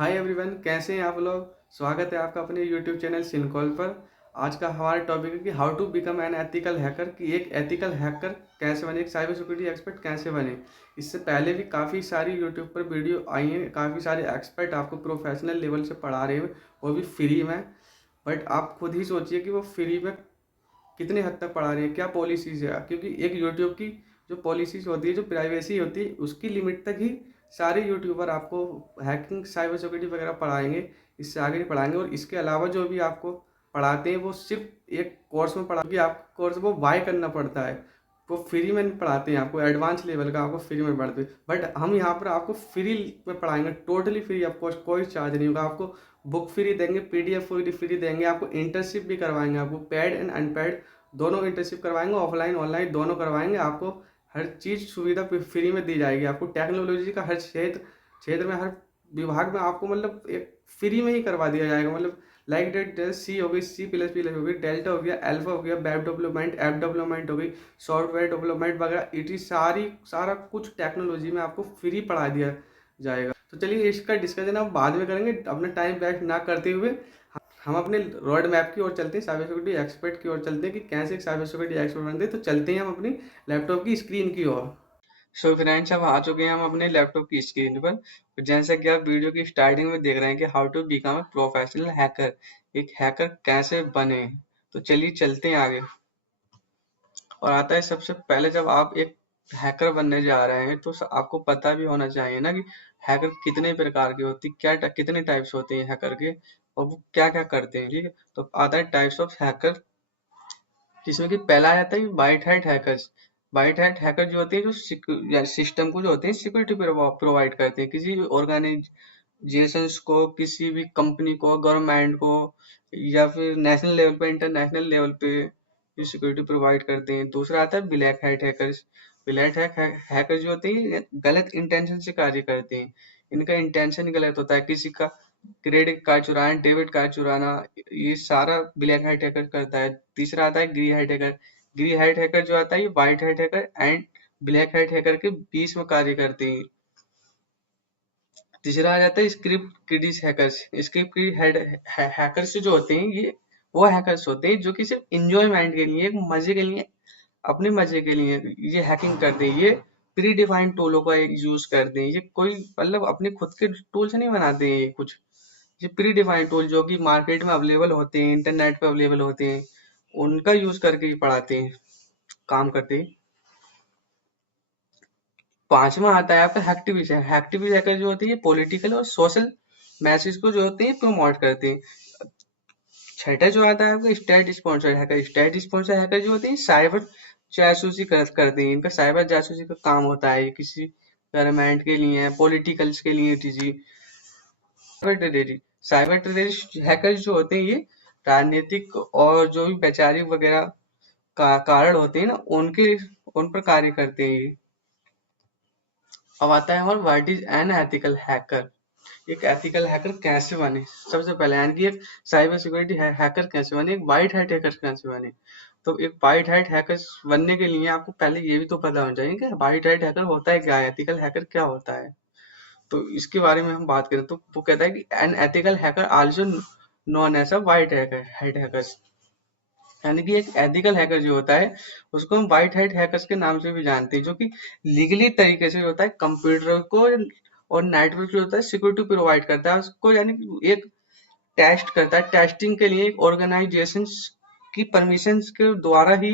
Hi everyone, कैसे हैं आप लोग। स्वागत है आपका अपने यूट्यूब चैनल सिनकॉल पर। आज का हमारा टॉपिक है कि how to become an ethical hacker, कि एक एथिकल हैकर कैसे बने, एक साइबर सिक्योरिटी एक्सपर्ट कैसे बने। इससे पहले भी काफ़ी सारी यूट्यूब पर वीडियो आई हैं, काफ़ी सारे एक्सपर्ट आपको प्रोफेशनल लेवल से पढ़ा रहे हैं, वो भी फ्री में। बट आप खुद ही सोचिए कि वो फ्री में कितने हद तक पढ़ा रहे हैं, क्या पॉलिसीज़ है। क्योंकि एक यूट्यूब की जो पॉलिसीज़ होती है, जो प्राइवेसी होती है, उसकी लिमिट तक ही सारे यूट्यूबर आपको हैकिंग, साइबर सिक्योरिटी वगैरह पढ़ाएंगे। इससे आगे नहीं पढ़ाएंगे। और इसके अलावा जो भी आपको पढ़ाते हैं वो सिर्फ एक कोर्स में पढ़ा, क्योंकि आपको कोर्स वो बाय करना पड़ता है। वो फ्री में नहीं पढ़ाते हैं, आपको एडवांस लेवल का आपको फ्री में पढ़ाते हैं। बट हम यहाँ पर आपको फ्री में पढ़ाएंगे, टोटली फ्री ऑफ कॉस्ट, कोई चार्ज नहीं होगा। आपको बुक फ्री देंगे, पीडीएफ फ्री देंगे, आपको इंटर्नशिप भी करवाएंगे, आपको पेड एंड अनपेड दोनों इंटर्नशिप करवाएंगे, ऑफलाइन ऑनलाइन दोनों करवाएंगे। आपको हर चीज़ सुविधा फ्री में दी जाएगी। आपको टेक्नोलॉजी का हर क्षेत्र क्षेत्र में, हर विभाग में आपको मतलब एक फ्री में ही करवा दिया जाएगा। मतलब लाइक डेट सी हो गई, C++ हो गई, डेल्टा हो गया, अल्फा हो गया, वेब डेवलपमेंट, ऐप डेवलपमेंट हो गई, सॉफ्टवेयर डेवलपमेंट वगैरह, इट सारा कुछ टेक्नोलॉजी में आपको फ्री पढ़ा दिया जाएगा। तो चलिए इसका डिस्कशन हम बाद में करेंगे, अपना टाइम वेस्ट ना करते हुए हम अपने रोड मैप की ओर चलते हैं, साइबर सिक्योरिटी एक्सपर्ट की ओर चलते हैं कि कैसे एक साइबर सिक्योरिटी एक्सपर्ट बनते हैं। तो चलते हैं हम अपनी लैपटॉप की स्क्रीन की ओर। सो फ्रेंड्स, अब आ चुके हैं हम अपने लैपटॉप की स्क्रीन पर। जैसा कि आप वीडियो की स्टार्टिंग में देख रहे हैं कि how to become a professional hacker, एक हैकर कैसे बने। तो चलिए चलते हैं आगे। और आता है सबसे पहले, जब आप एक हैकर बनने जा रहे हैं तो आपको पता भी होना चाहिए ना कि हैकर कितने प्रकार के होते हैं, कितने टाइप्स होते हैं हैकर के, और वो क्या क्या करते हैं। ठीक है, तो आता है टाइप्स ऑफ हैकर, जिसमें कि पहला आता है white hat hackers. White hat hacker जो होते हैं, जो सिस्टम को जो होते हैं सिक्योरिटी प्रोवाइड करते हैं, किसी भी ऑर्गेनाइजेशंस को, किसी भी कंपनी को, गवर्नमेंट को, या फिर नेशनल लेवल पे, इंटरनेशनल लेवल पे जो सिक्योरिटी प्रोवाइड करते हैं। दूसरा आता है black hat hackers. Black hacker जो होते हैं गलत इंटेंशन से कार्य करते हैं। इनका इंटेंशन गलत होता है, किसी का क्रेडिट कार्ड चुराना, डेबिट कार्ड चुराना, ये सारा ब्लैक हैट हैकर करता है। तीसरा आता है ग्री हैट हैकर। ग्री हैट हैकर जो आता है ये white hat hacker and black hat hacker के बीच में कार्य करते हैं। तीसरा आ जाता है script kiddies hackers. Script kid hackers जो होते हैं ये वो हैकर्स होते हैं जो कि सिर्फ इंजॉयमेंट के लिए, एक मजे के लिए, अपने मजे के लिए ये हैकिंग करते हैं। ये प्री डिफाइंड टूलों का यूज करते हैं। ये कोई मतलब अपने खुद के टूल से नहीं बनाते हैं ये कुछ। ये प्री डिफाइंड टूल जो कि मार्केट में अवेलेबल होते हैं, इंटरनेट पे अवेलेबल होते हैं, उनका यूज करके ही पढ़ाते हैं, काम करते हैं। पांचवा आता है आपका हैक्टिविस्ट। हैक्टिविस्ट हैकर जो होते हैं ये पॉलिटिकल और सोशल मैसेज को जो होते हैं प्रमोट करते हैं। छठा जो आता है आपका state sponsored hacker. State sponsored hacker जो होते हैं साइबर जासूसी करते हैं। इनका साइबर जासूसी का काम होता है, किसी गवर्नमेंट के लिए, पॉलिटिकल्स के लिए, साइबर टेररिस्ट हैकर जो होते हैं ये राजनीतिक और जो भी वैचारिक वगैरह का कारण होते हैं ना, उन पर कार्य करते हैं ये। अब आता है हमारा what is an ethical hacker. एक एथिकल हैकर कैसे बने। सबसे पहले यानी कि एक साइबर सिक्योरिटी हैकर कैसे बने, एक वाइट हैट हैकर कैसे बने। तो एक वाइट हैट हैकर बनने के लिए आपको पहले ये भी तो पता होना चाहिए कि वाइट हैट हैकर होता है क्या है, एथिकल हैकर क्या होता है। तो इसके बारे में हम बात करें तो वो कहता है कि an ethical hacker also known as a white hat hackers. यानी कि एक एथिकल हैकर जो होता है उसको हम व्हाइट हैट हैकर्स के नाम से भी जानते हैं, जो कि लीगली तरीके से जो होता है कंप्यूटर को और नेटवर्क जो होता है सिक्योरिटी प्रोवाइड करता है उसको। यानी कि एक टेस्ट करता है, टेस्टिंग के लिए एक ऑर्गेनाइजेशन की परमिशन के द्वारा ही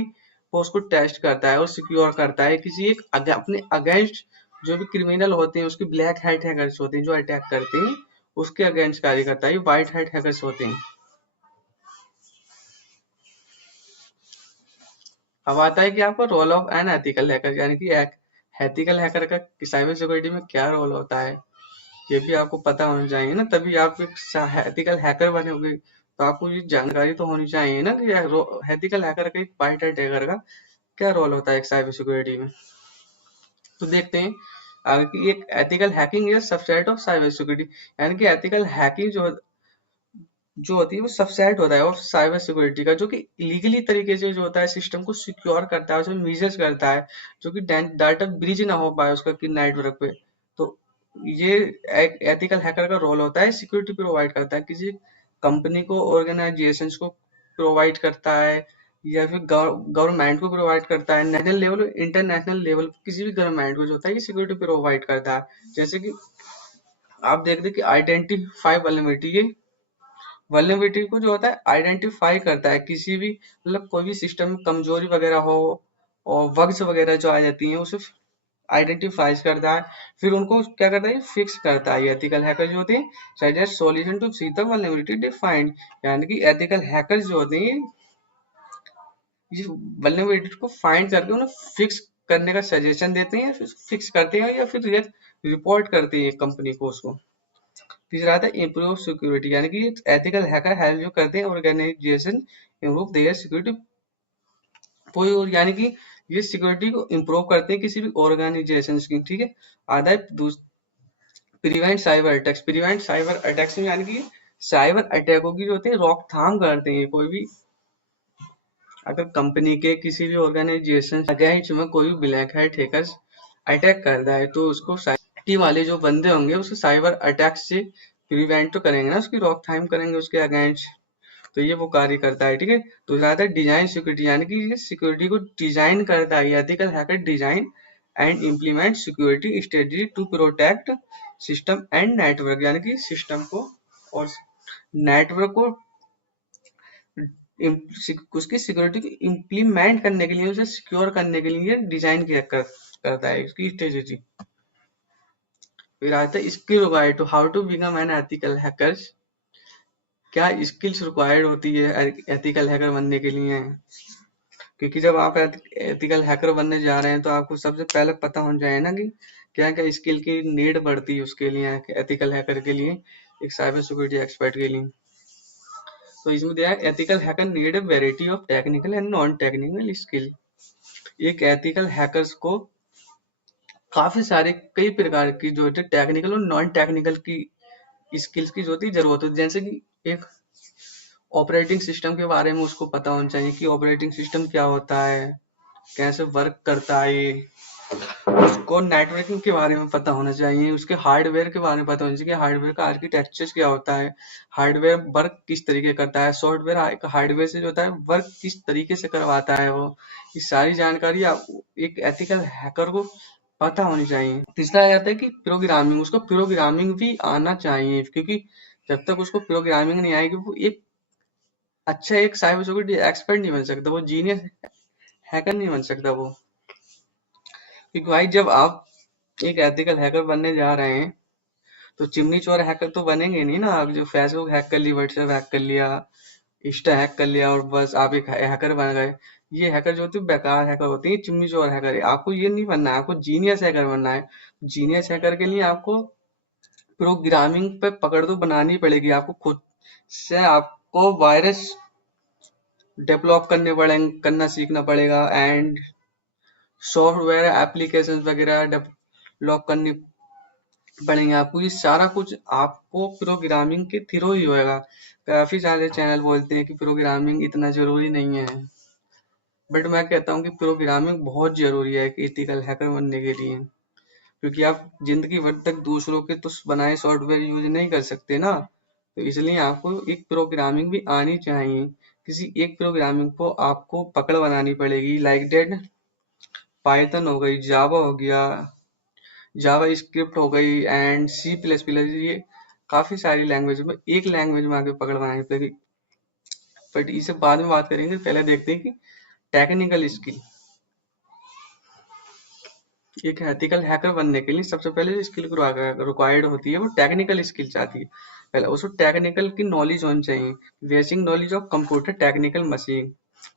वो उसको टेस्ट करता है और सिक्योर करता है। किसी एक अपने अगेंस्ट जो भी क्रिमिनल होते हैं, उसके ब्लैक हैट हैकर्स होते हैं जो अटैक करते हैं, उसके अगेंस्ट कार्य करता है, ये व्हाइट हैट हैकर्स होते हैं। अब आता है कि आपका role of an ethical hacker, यानी कि एथिकल हैकर का साइबर सिक्योरिटी में क्या रोल होता है, ये भी आपको पता होना चाहिए ना, तभी आप एक एथिकल हैकर बनोगे। तो आपको ये जानकारी तो होनी चाहिए ना कि एथिकल हैकर का, एक व्हाइट हैट हैकर का क्या रोल होता है एक साइबर सिक्योरिटी में। तो देखते हैं आगे कि एक ethical hacking is subset of cyber security. यानी कि एथिकल हैकिंग जो होती है वो सबसेट होता है और साइबर सिक्योरिटी का, जो कि लीगली तरीके से जो होता है सिस्टम को सिक्योर करता है, उसमें मीजर्स करता है जो कि डाटा ब्रीच ना हो पाए उसका कि नेटवर्क पे। तो ये एक एथिकल हैकर का रोल होता है, सिक्योरिटी प्रोवाइड करता है किसी कंपनी को, ऑर्गेनाइजेशंस को प्रोवाइड करता है, या फिर गवर्नमेंट को प्रोवाइड करता है, नेशनल लेवल इंटरनेशनल लेवल किसी भी गवर्नमेंट को जो होता है ये सिक्योरिटी प्रोवाइड करता है। जैसे कि आप देखते हैं कि आइडेंटिफाई वल्नरेबिलिटी, ये वल्नरेबिलिटी को जो होता है आइडेंटिफाई करता है, किसी भी मतलब कोई भी सिस्टम में कमजोरी वगैरह हो और बग्स वगैरह जो आ जाती हैं उसे आइडेंटिफाइज करता है, फिर उनको क्या करता है, फिक्स करता है। एथिकल हैकर जो होते हैं suggest solution to see the vulnerability defined, यानी कि एथिकल हैकर्स जो होते हैं ये वल्नरेबिलिटी को फाइंड करके उन्हें फिक्स करने का सजेशन देते हैं, फिक्स करते हैं या फिर रिपोर्ट करते हैं कंपनी को उसको। तीसरा आता है इम्प्रूव सिक्योरिटी, यानी कि एथिकल हैकर हेल्प जो करते हैं ऑर्गेनाइजेशन इम्प्रूव देयर सिक्योरिटी, कोई और यानी कि ये सिक्योरिटी को इम्प्रूव करते हैं किसी भी ऑर्गेनाइजेशन की, ठीक है। आता है prevent cyber attacks, prevent cyber attacks में यानी कि साइबर अटैकों की जो होती है रोकथाम करते हैं। कोई भी अगर कंपनी के किसी भी ऑर्गेनाइजेशन अगेंस्ट में कोई भी ब्लैक हैट हैकर्स अटैक करता है तो उसको साइबर वाले जो बंदे होंगे उसको साइबर अटैक से प्रिवेंट तो करेंगे ना, उसकी रोकथाम करेंगे उसके अगेंस्ट, तो ये वो कार्य करता है, ठीक है। दूसरा आता है डिजाइन सिक्योरिटी, यानी कि ये सिक्योरिटी को डिजाइन करता है। Ethical hacker design and implement security strategy to protect system and network, यानी कि सिस्टम को और नेटवर्क को उसकी सिक्योरिटी को इम्प्लीमेंट करने के लिए, उसे सिक्योर करने के लिए डिजाइन किया करता है उसकी स्ट्रेटजी। फिर आता है skill required to how to become an ethical hackers, क्या स्किल्स रिक्वायर्ड होती है एथिकल हैकर बनने के लिए, क्योंकि जब आप एथिकल हैकर बनने जा रहे हैं तो आपको सबसे पहले पता होना चाहिए ना कि क्या क्या स्किल की नीड पड़ती है उसके लिए, एथिकल हैकर के लिए, एक साइबर सिक्योरिटी एक्सपर्ट के लिए। तो इसमें दिया है ethical hacker need a variety of technical and non technical skill. एक एथिकल हैकर्स को काफी सारे कई प्रकार की जो होती है टेक्निकल और नॉन टेक्निकल की स्किल्स की जो होती है जरूरत होती है। जैसे कि एक ऑपरेटिंग सिस्टम के बारे में उसको पता होना चाहिए कि ऑपरेटिंग सिस्टम क्या होता है, कैसे वर्क करता है ये, उसको नेटवर्किंग के बारे में पता होना चाहिए, उसके हार्डवेयर के बारे में पता होना चाहिए कि हार्डवेयर का आर्किटेक्चर क्या होता है, हार्डवेयर वर्क किस तरीके करता है, सॉफ्टवेयर हार्डवेयर से जो होता है वर्क किस तरीके से करवाता है वो, ये सारी जानकारी एक एथिकल हैकर को पता होनी चाहिए। तीसरा आ जाता है कि प्रोग्रामिंग, उसको प्रोग्रामिंग भी आना चाहिए, क्योंकि जब तक उसको प्रोग्रामिंग नहीं आएगी वो एक अच्छा एक साइबर सिक्योरिटी एक्सपर्ट नहीं बन सकता, वो जीनियस हैकर नहीं बन सकता वो। क्योंकि भाई जब आप एक एथिकल हैकर बनने जा रहे हैं तो चिमनी चोर हैकर तो बनेंगे नहीं ना। आप जो फेसबुक हैक कर ली, व्हाट्सएप हैक कर लिया, इंस्टा हैक कर लिया और बस आप एक हैकर बन गए, ये हैकर जो होते हैं बेकार हैकर होते हैं, चिमनी चोर हैकर है। आपको ये नहीं बनना है, आपको जीनियस हैकर बनना है। जीनियस हैकर के लिए आपको प्रोग्रामिंग पे पकड़ तो बनानी पड़ेगी, आपको खुद से आपको वायरस डेवलप करना सीखना पड़ेगा, एंड सॉफ्टवेयर एप्लीकेशन वगैरह डेवलप करनी पड़ेंगे आपको। ये सारा कुछ आपको प्रोग्रामिंग के थ्रू ही होएगा। काफी सारे चैनल बोलते हैं कि प्रोग्रामिंग इतना जरूरी नहीं है, बट मैं कहता हूँ कि प्रोग्रामिंग बहुत जरूरी है एक एथिकल हैकर बनने के लिए, क्योंकि आप जिंदगी भर तक दूसरों के तो बनाए सॉफ्टवेयर यूज नहीं कर सकते ना। तो इसलिए आपको एक प्रोग्रामिंग भी आनी चाहिए, किसी एक प्रोग्रामिंग को आपको पकड़ बनानी पड़ेगी। लाइक डेट पाइथन हो गई, जावा हो गया, जावा स्क्रिप्ट हो गई एंड सी प्लस प्लस, ये काफी सारी लैंग्वेज में एक लैंग्वेज में आगे पकड़ बनानी पड़ेगी। बट इसे बाद में बात करेंगे, पहले देखते हैं कि टेक्निकल स्किल। एक एथिकल हैकर बनने के लिए सबसे पहले जो स्किल रिक्वायर्ड होती है वो टेक्निकल स्किल्स आती है। पहले उसको टेक्निकल की नॉलेज होनी चाहिए, basic knowledge of computer technical machine,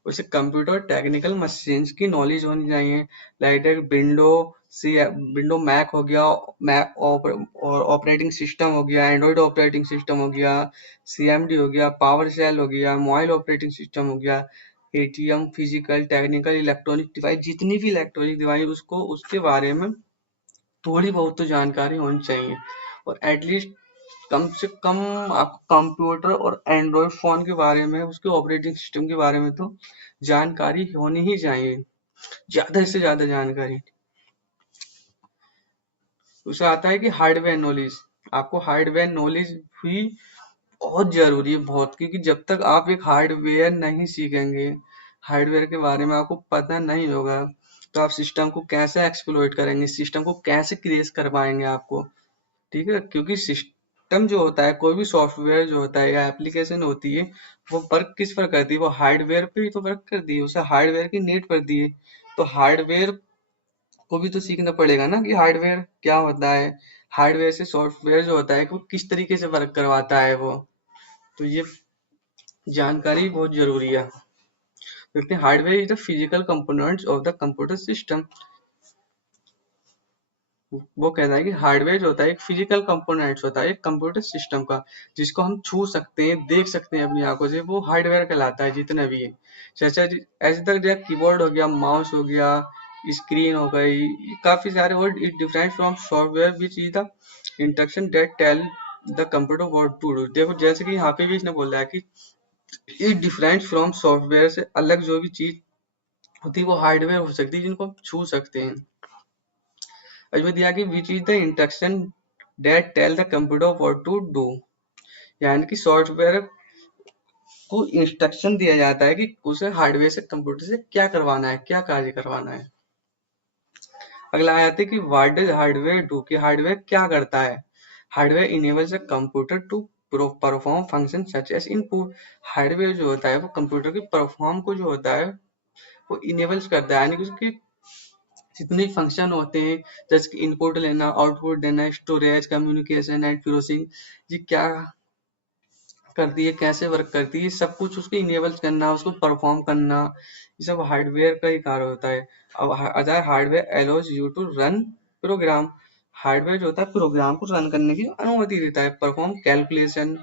उसे कंप्यूटर टेक्निकल मशीन्स की नॉलेज होनी चाहिए। लाइक विंडो विंडो मैक हो गया, मैक और ऑपरेटिंग सिस्टम हो गया, एंड्रॉइड ऑपरेटिंग सिस्टम हो गया, सीएमडी हो गया, पावर शेल हो गया, मोबाइल ऑपरेटिंग सिस्टम हो गया, ATM, physical technical electronic device, जितनी भी इलेक्ट्रॉनिक डिवाइस उसको उसके बारे में थोड़ी बहुत तो जानकारी होनी चाहिए। और एटलीस्ट कम से कम आपको कंप्यूटर और एंड्रॉइड फोन के बारे में, उसके ऑपरेटिंग सिस्टम के बारे में तो जानकारी होनी ही चाहिए, ज्यादा से ज्यादा जानकारी। उसे आता है कि हार्डवेयर नॉलेज। आपको हार्डवेयर नॉलेज भी बहुत जरूरी है, बहुत, क्योंकि जब तक आप एक हार्डवेयर नहीं सीखेंगे, हार्डवेयर के बारे में आपको पता नहीं होगा, तो आप सिस्टम को कैसे एक्सप्लॉइट करेंगे, सिस्टम को कैसे क्रिएट कर पाएंगे आपको। ठीक है, क्योंकि सिस्टम जो होता है, कोई भी सॉफ्टवेयर जो होता है या एप्लीकेशन होती है, वो वर्क किस पर करती है, वो हार्डवेयर पे ही तो वर्क करती है, उसे हार्डवेयर की नीड पड़ती है। तो हार्डवेयर को भी तो सीखना पड़ेगा ना कि हार्डवेयर क्या होता है, हार्डवेयर से सॉफ्टवेयर जो होता है वो किस तरीके से वर्क करवाता है वो। तो ये जानकारी बहुत जरूरी है। देखते हैं, hardware is the physical components of the computer system. वो कहता है कि हार्डवेयर जो होता है एक फिजिकल कंपोनेंट्स होता है एक कंप्यूटर सिस्टम का, जिसको हम छू सकते हैं, देख सकते हैं अपनी आंखों से, वो हार्डवेयर कहलाता है जितना भी है। जैसे ऐसे तक जैसे कीबोर्ड हो गया, माउस हो गया, स्क्रीन हो गई, काफी सारे word. It different from software which is the instruction that tell the computer what to do. देखो जैसे कि यहाँ पे भी इसने बोला है कि इट डिफरेंट फ्रॉम सॉफ्टवेयर से अलग जो भी चीज होती है वो हार्डवेयर हो सकती है जिनको हम छू सकते हैं। इसमें दिया कि which is the instruction that tell the computer what to do, यानी कि सॉफ्टवेयर को इंस्ट्रक्शन दिया जाता है कि उसे हार्डवेयर से कंप्यूटर से क्या करवाना है, क्या कार्य करवाना है। अगला आया था कि व्हाट डज हार्डवेयर डू, कि हार्डवेयर क्या करता है। Hardware enables a computer to perform function such as input. Hardware जो होता है वो कंप्यूटर के परफॉर्म को जो होता है वो इनेबल्स करता है, यानी कि उसके जितने फंक्शन होते हैं, जैसे कि इनपुट लेना, आउटपुट देना, स्टोरेज, कम्युनिकेशन एंड प्रोसेसिंग, ये क्या करती है, कैसे वर्क करती है, सब कुछ उसको इनेबल करना, उसको परफॉर्म करना, ये सब हार्डवेयर का ही कार्य होता है। अब other hardware allows you to run program. Hardware जो होता है प्रोग्राम को रन करने की अनुमति देता है, perform calculation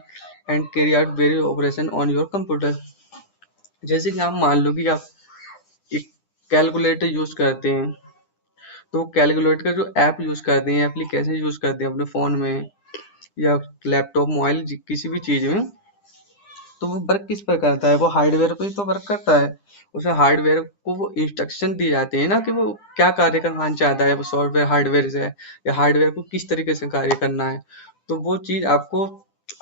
and carry out various operation on your computer. जैसे कि आप मान लो कि आप एक कैलकुलेटर यूज करते हैं, तो कैलकुलेटर का जो ऐप यूज करते हैं, एप्लीकेशन यूज करते हैं अपने फोन में या लैपटॉप, मोबाइल, किसी भी चीज में, तो वो वर्क किस पर करता है, वो हार्डवेयर पे ही तो वर्क करता है। उसे हार्डवेयर को वो इंस्ट्रक्शन दी जाती है ना कि वो क्या कार्य करना चाहता है, वो सॉफ्टवेयर हार्डवेयर से, या हार्डवेयर को किस तरीके से कार्य करना है। तो वो चीज आपको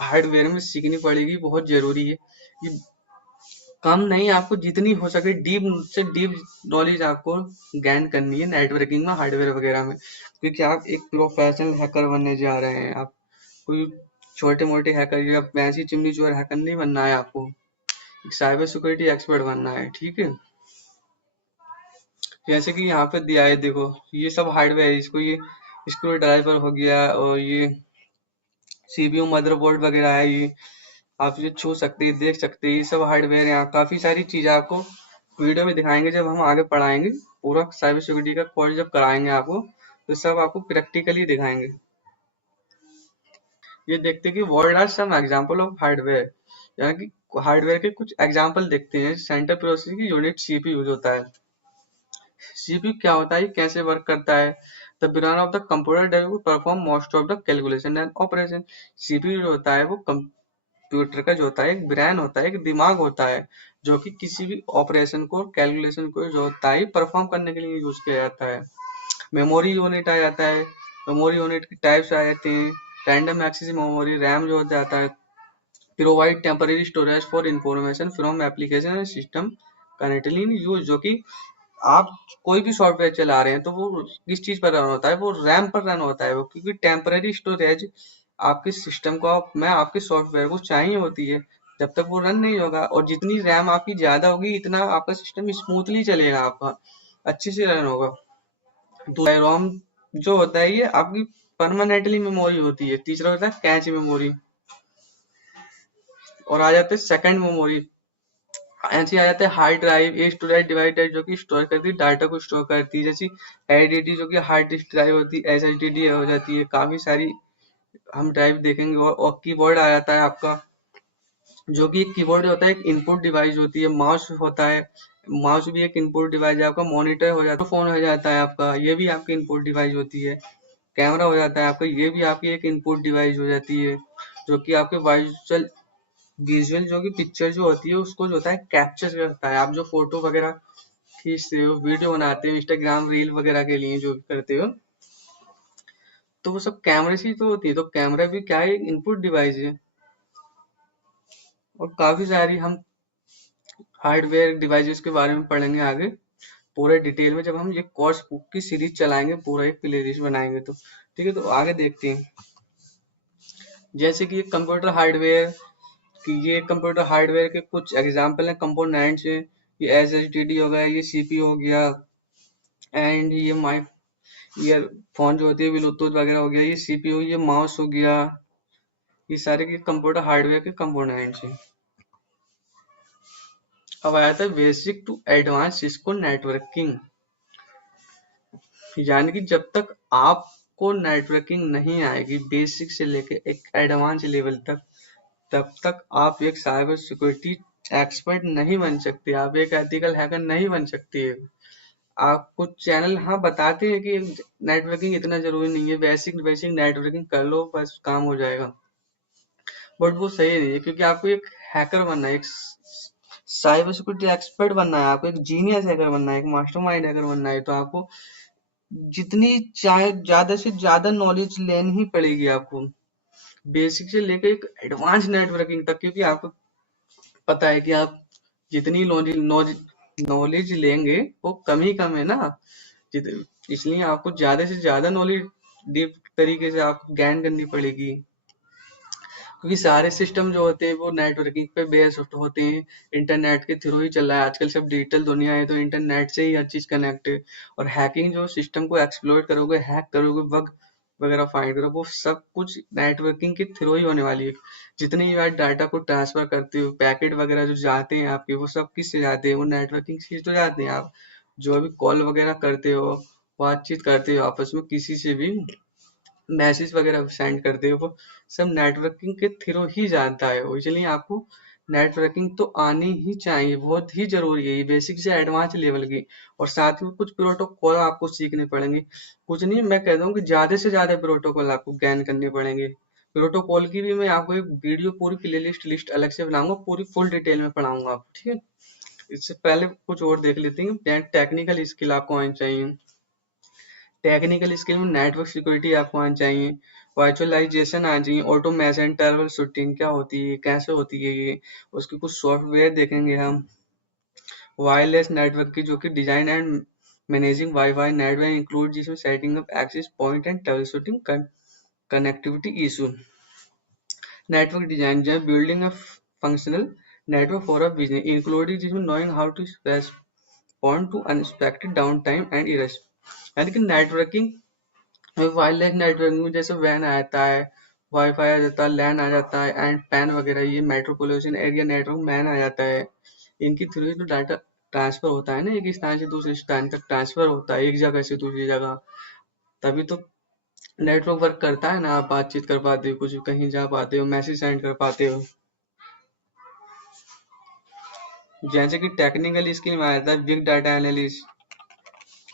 हार्डवेयर में सीखनी पड़ेगी, बहुत जरूरी है। ये कम नहीं, आपको जितनी हो सके डीप से डीप नॉलेज आपको गेन करनी है नेटवर्किंग में, हार्डवेयर वगैरह में, क्योंकि आप एक प्रोफेशनल हैकर बनने जा रहे हैं। आप कोई छोटे मोटे हैकर या वैसी चिमनी चोर हैकर नहीं बनना है, आपको एक साइबर सिक्योरिटी एक्सपर्ट बनना है। ठीक है, जैसे कि यहाँ पे दिया है, देखो ये सब हार्डवेयर है, इसको ये स्क्रू ड्राइवर हो गया, और ये सीपीयू मदरबोर्ड वगैरह है, ये आप ये छू सकते हैं, देख सकते हैं, ये सब हार्डवेयर। यहाँ काफी सारी चीजें आपको वीडियो में दिखाएंगे जब हम आगे पढ़ाएंगे, पूरा साइबर सिक्योरिटी का कोर्स जब कराएंगे आपको, तो सब आपको प्रैक्टिकली दिखाएंगे। ये देखते हैं कि what are some example of hardware, यानी कि हार्डवेयर के कुछ एग्जांपल देखते हैं। Central processing unit CPU use होता है। सीपीयू क्या होता है, कैसे वर्क करता है। The brain of the computer that will perform most of the calculation and operation. CPU जो होता है वो कंप्यूटर का जो होता है एक ब्रेन होता है, एक दिमाग होता है, जो कि किसी भी ऑपरेशन को, कैलकुलेशन को जो होता है परफॉर्म करने के लिए यूज किया जाता है। मेमोरी यूनिट आ जाता है, मेमोरी यूनिट की टाइप्स आ जाते हैं। रैंडम एक्सेस मेमोरी, रैम जो हो जाता है, provide temporary storage for information from application and system currently in use. जो कि आप कोई भी सॉफ्टवेयर चला रहे हैं तो वो किस चीज पर रन होता है, वो रैम पर रन होता है वो, क्योंकि टेम्पररी स्टोरेज आपके सिस्टम को में आपके सॉफ्टवेयर को चाहिए होती है, जब तक वो रन नहीं होगा। और जितनी रैम आपकी ज्यादा होगी, इतना आपका सिस्टम स्मूथली चलेगा, आपका अच्छे से रन होगा। दूसरा रोम जो होता है ये आपकी परमानेंटली मेमोरी होती है। तीसरा होता है कैच मेमोरी। और आ जाते हैं सेकंड मेमोरी, ऐसे आ जाते हैं हार्ड ड्राइव, ये स्टोरेज डिवाइस जो कि स्टोर करती है, डाटा को स्टोर करती है। जैसी एचडीडी जो कि हार्ड डिस्क ड्राइव होती है, एसएसडीडी हो जाती है, काफी सारी हम ड्राइव देखेंगे। और कीबोर्ड आ जाता है आपका, जो कि एक कीबोर्ड होता है, एक इनपुट डिवाइस होती है। माउस होता है, माउस भी एक इनपुट डिवाइस है आपका। मॉनिटर हो जाता है, फोन हो जाता है आपका, ये भी आपकी इनपुट डिवाइस होती है। कैमरा हो जाता है आपका, ये भी आपकी एक इनपुट डिवाइस हो जाती है, जो कि आपके विजुअल जो कि पिक्चर जो होती है उसको जो होता है कैप्चर करता है। आप जो फोटो वगैरह खींचते हो, वीडियो बनाते हो, इंस्टाग्राम रील वगैरह के लिए जो भी करते हो, तो वो सब कैमरे से ही तो होती है, तो कैमरा भी क्या है, इनपुट डिवाइस है। और काफी सारी हम हार्डवेयर डिवाइसेस के बारे में पढ़ेंगे आगे पूरे डिटेल में, जब हम ये कोर्स बुक की सीरीज चलाएंगे, पूरा एक प्लेलिस्ट बनाएंगे तो। ठीक है, तो आगे देखते हैं। जैसे कि कंप्यूटर हार्डवेयर, कि ये कंप्यूटर हार्डवेयर के कुछ एग्जांपल हैं, कंपोनेंट्स हैं। ये SSD हो गया, ये CPU हो गया, एंड ये माइक ईयरफोन जो होती है ब्लूटूथ वगैरह हो गया, ये CPU, ये माउस हो गया। ये सारे के कंप्यूटर हार्डवेयर के कंपोनेंट्स हैं। अब आया था basic to advance Cisco networking, यानी कि जब तक आपको नेटवर्किंग नहीं आएगी बेसिक से लेके एक एडवांस लेवल तक, तब तक आप एक साइबर सिक्योरिटी एक्सपर्ट नहीं बन सकते, आप एक एथिकल हैकर नहीं बन सकते। आप कुछ चैनल हाँ बताते हैं कि नेटवर्किंग इतना जरूरी नहीं है, बेसिक बेसिक नेटवर्किंग कर लो बस काम हो जाएगा, बट वो सही नहीं है, क्योंकि आपको एक हैकर बनना है, एक साइबर सिक्योरिटी एक्सपर्ट बनना है, आपको एक जीनियस हैकर बनना है, एक मास्टरमाइंड हैकर बनना है, तो आपको जितनी चाहे ज्यादा से ज्यादा नॉलेज लेनी ही पड़ेगी आपको, बेसिक से लेकर एक एडवांस नेटवर्किंग तक, क्योंकि आपको पता है कि आप जितनी नॉलेज लेंगे वो कम ही कम है ना, इसलिए आपको ज्यादा से ज्यादा नॉलेज डीप तरीके से आपको ज्ञान करनी पड़ेगी, क्योंकि सारे सिस्टम जो होते हैं वो नेटवर्किंग पे बेस्ड होते हैं, इंटरनेट के थ्रू ही चल रहा है आजकल, सब डिजिटल दुनिया है, तो इंटरनेट से ही हर चीज कनेक्ट है। और हैकिंग जो सिस्टम को एक्सप्लोर करोगे, हैक करोगे, बग वगैरह फाइंड करोगे, वो सब कुछ नेटवर्किंग के थ्रू ही होने वाली है। जितनी बार डाटा को ट्रांसफर करते हो, पैकेट वगैरह जो जाते हैं आपके, वो सब किससे जाते हैं, वो नेटवर्किंग से तो जाते हैं। आप जो अभी कॉल वगैरह करते हो, बातचीत करते हो आपस में किसी से भी, मैसेज वगैरह सेंड करते हो, वो सब नेटवर्किंग के थ्रू ही जाता है, इसलिए आपको नेटवर्किंग तो आनी ही चाहिए, बहुत ही जरूरी है, ये बेसिक से एडवांस लेवल की। और साथ में कुछ प्रोटोकॉल आपको सीखने पड़ेंगे, कुछ नहीं, मैं कहता हूँ कि ज्यादा से ज्यादा प्रोटोकॉल आपको ज्ञान करने पड़ेंगे। प्रोटोकॉल की भी मैं आपको एक वीडियो पूरी प्लेलिस्ट लिस्ट अलग से बनाऊंगा, पूरी फुल डिटेल में पढ़ाऊंगा आपको, ठीक है। इससे पहले कुछ और देख लेते हैं, टेक्निकल स्किल आपको आनी चाहिए। टेक्निकल स्किल में नेटवर्क सिक्योरिटी आपको आनी चाहिए, वर्चुअलाइजेशन आनी चाहिए, ऑटोमेशन, ट्रबल शूटिंग क्या होती है, कैसे होती है ये, उसके कुछ सॉफ्टवेयर देखेंगे हम। वायरलेस नेटवर्क की जो कि design and managing WiFi network include, जिसमें setting up access point and troubleshooting connectivity issue. Network design जो building a functional network for a business including, जिसमें knowing how to respond to unexpected downtime and errors. यानी कि networking, wireless networking में जैसे van आ जाता है, wifi आ जाता है, लैन आ जाता है, एंड पैन वगैरह, ये मेट्रोपोलिटन एरिया नेटवर्क मैन आ जाता है। इनके थ्रू ही तो डाटा ट्रांसफर होता है ना, एक स्थान से दूसरे स्थान तक ट्रांसफर होता है, एक जगह से दूसरी जगह, तभी तो नेटवर्क वर्क करता है ना, आप बातचीत कर पाते हो, कुछ कहीं जा पाते हो, मैसेज सेंड कर पाते हो। जैसे कि टेक्निकल स्किल में आ जाता है बिग डाटा एनालिस्ट,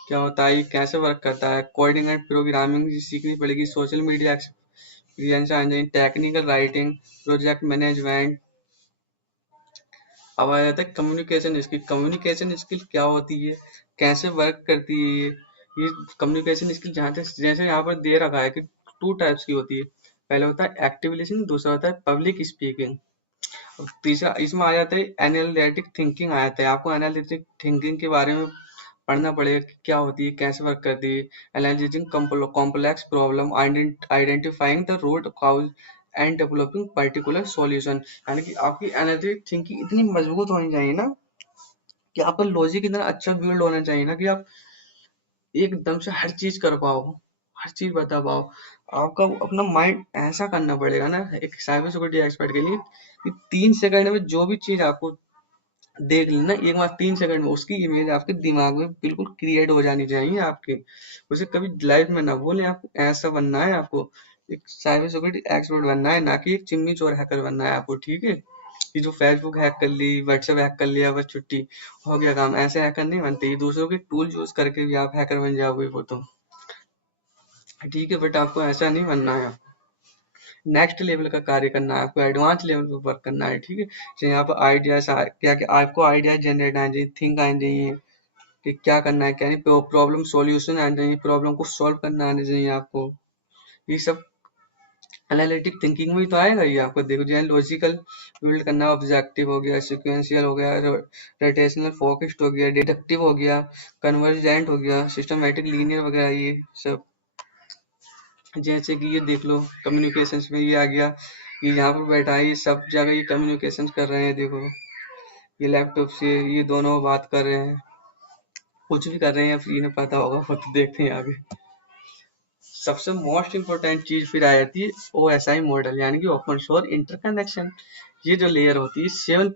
क्या होता है, कैसे वर्क करता है, कोडिंग एंड प्रोग्रामिंग सीखनी पड़ेगी, सोशल मीडिया एक्सपीरियंस आ जाए, टेक्निकल राइटिंग, प्रोजेक्ट मैनेजमेंट। अब आ जाता है कम्युनिकेशन स्किल। कम्युनिकेशन स्किल क्या होती है, कैसे वर्क करती है ये कम्युनिकेशन स्किल, जहाँ तक जैसे यहाँ पर दे रखा है कि 2 टाइप्स की होती है। पहले होता है एक्टिव लिसनिंग, दूसरा होता है पब्लिक स्पीकिंग, और तीसरा इसमें आ जाता है एनालिटिक थिंकिंग आ जाता है। आपको एनालिटिक थिंकिंग के बारे में पढ़ना पड़ेगा कि क्या होती है, कैसे वर्क करती है। Analysing complex problem, identifying the root cause and developing particular solution. यानी कि आपकी एनालिटिक थिंकिंग इतनी मजबूत होनी चाहिए ना, कि आपका लॉजिक इतना अच्छा बिल्ड होना चाहिए ना, कि आप एकदम से हर चीज कर पाओ, हर चीज बता पाओ। आपका अपना माइंड ऐसा करना पड़ेगा ना एक साइबर सिक्योरिटी एक्सपर्ट के लिए, कि 3 सेकंड में जो भी चीज आपको देख लेना, एक बार 3 सेकंड में उसकी इमेज आपके दिमाग में बिल्कुल क्रिएट हो जानी चाहिए आपके, उसे कभी लाइफ में ना भूलें। आपको ऐसा बनना है, आपको एक साइबर सिक्योरिटी एक्सपर्ट बनना है, ना कि एक चिम्मी चोर हैकर बनना है आपको, ठीक है। कि जो फेसबुक हैक कर ली, व्हाट्सएप हैक कर लिया, बस छुट्टी हो गया काम, ऐसे हैकर नहीं बनते। ये दूसरों के टूल यूज करके भी आप हैकर बन जाओगे वो तो, ठीक है, बट आपको ऐसा नहीं बनना है। नेक्स्ट लेवल का कार्य करना है आपको, एडवांस लेवल पे वर्क करना है, ठीक है। जैसे यहाँ पर आइडियाज क्या क्या आपको आइडियाज जनरेट आने चाहिए, थिंक आने चाहिए कि क्या करना है, क्या नहीं, प्रॉब्लम सॉल्यूशन आने चाहिए, प्रॉब्लम को सॉल्व करना आने चाहिए आपको। ये सब एनालिटिक थिंकिंग में ही तो आएगा ये आपको। देखो जैसे लॉजिकल बिल्ड करना, ऑब्जेक्टिव हो गया, सिक्वेंशियल हो गया, रोटेशनल फोकस्ड हो गया, डिडक्टिव हो गया, कन्वर्जेंट हो गया, सिस्टमैटिक लीनियर वगैरह ये सब। जैसे कि ये देख लो कम्युनिकेशंस में ये आ गया, ये यहाँ पर बैठा है, ये सब जगह ये कम्युनिकेशन कर रहे हैं। देखो ये लैपटॉप से ये दोनों बात कर रहे हैं, कुछ भी कर रहे हैं, फिर इन्हें पता होगा, वो तो देखते हैं आगे। सबसे मोस्ट इम्पोर्टेंट चीज फिर आ जाती है OSI मॉडल, यानी कि ओपन सोर्स इंटरकनेक्शन। ये जो लेयर होती है 7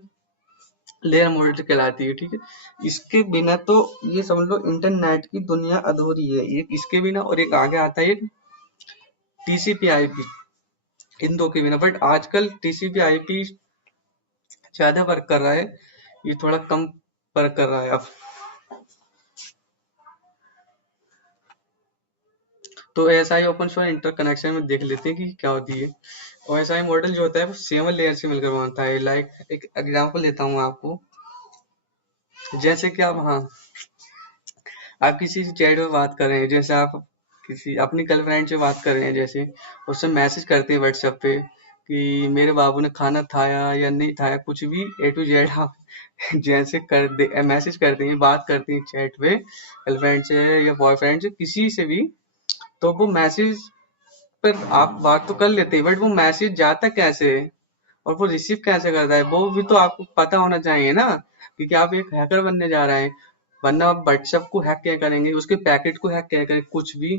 लेयर मॉडल कहलाती है, ठीक है। इसके बिना तो ये समझ लो इंटरनेट की दुनिया अधूरी है। एक इसके बिना और एक आगे आता है TCP/IP, इन दो के बिना। बट आजकल TCP/IP ज्यादा वर्क कर रहा है, ये थोड़ा कम वर्क कर रहा है अब। तो OSI ओपन सोर्स इंटरकनेक्शन में देख लेते हैं कि क्या होती है। OSI मॉडल जो होता है वो 7 लेयर से मिलकर बनता है। लाइक एक एग्जांपल लेता हूँ आपको। जैसे कि आप किसी चैट में बात कर रहे हैं, जैसे आप किसी अपनी गर्लफ्रेंड से बात कर रहे हैं, जैसे उससे मैसेज करते हैं व्हाट्सएप पे कि मेरे बाबू ने खाना खाया या नहीं खाया, कुछ भी A to Z आप जैसे कर दे मैसेज करते हैं, बात करते हैं चैट पे गर्लफ्रेंड से या बॉयफ्रेंड से, किसी से भी। तो वो मैसेज पर आप बात तो कर लेते हैं, बट वो मैसेज जाता कैसे है और वो रिसीव कैसे करता है, वो भी तो आपको पता होना चाहिए ना, क्योंकि आप एक हैकर बनने जा रहे हैं। वरना आप व्हाट्सएप को हैक क्या करेंगे, उसके पैकेट को हैक क्या करेंगे, कुछ भी।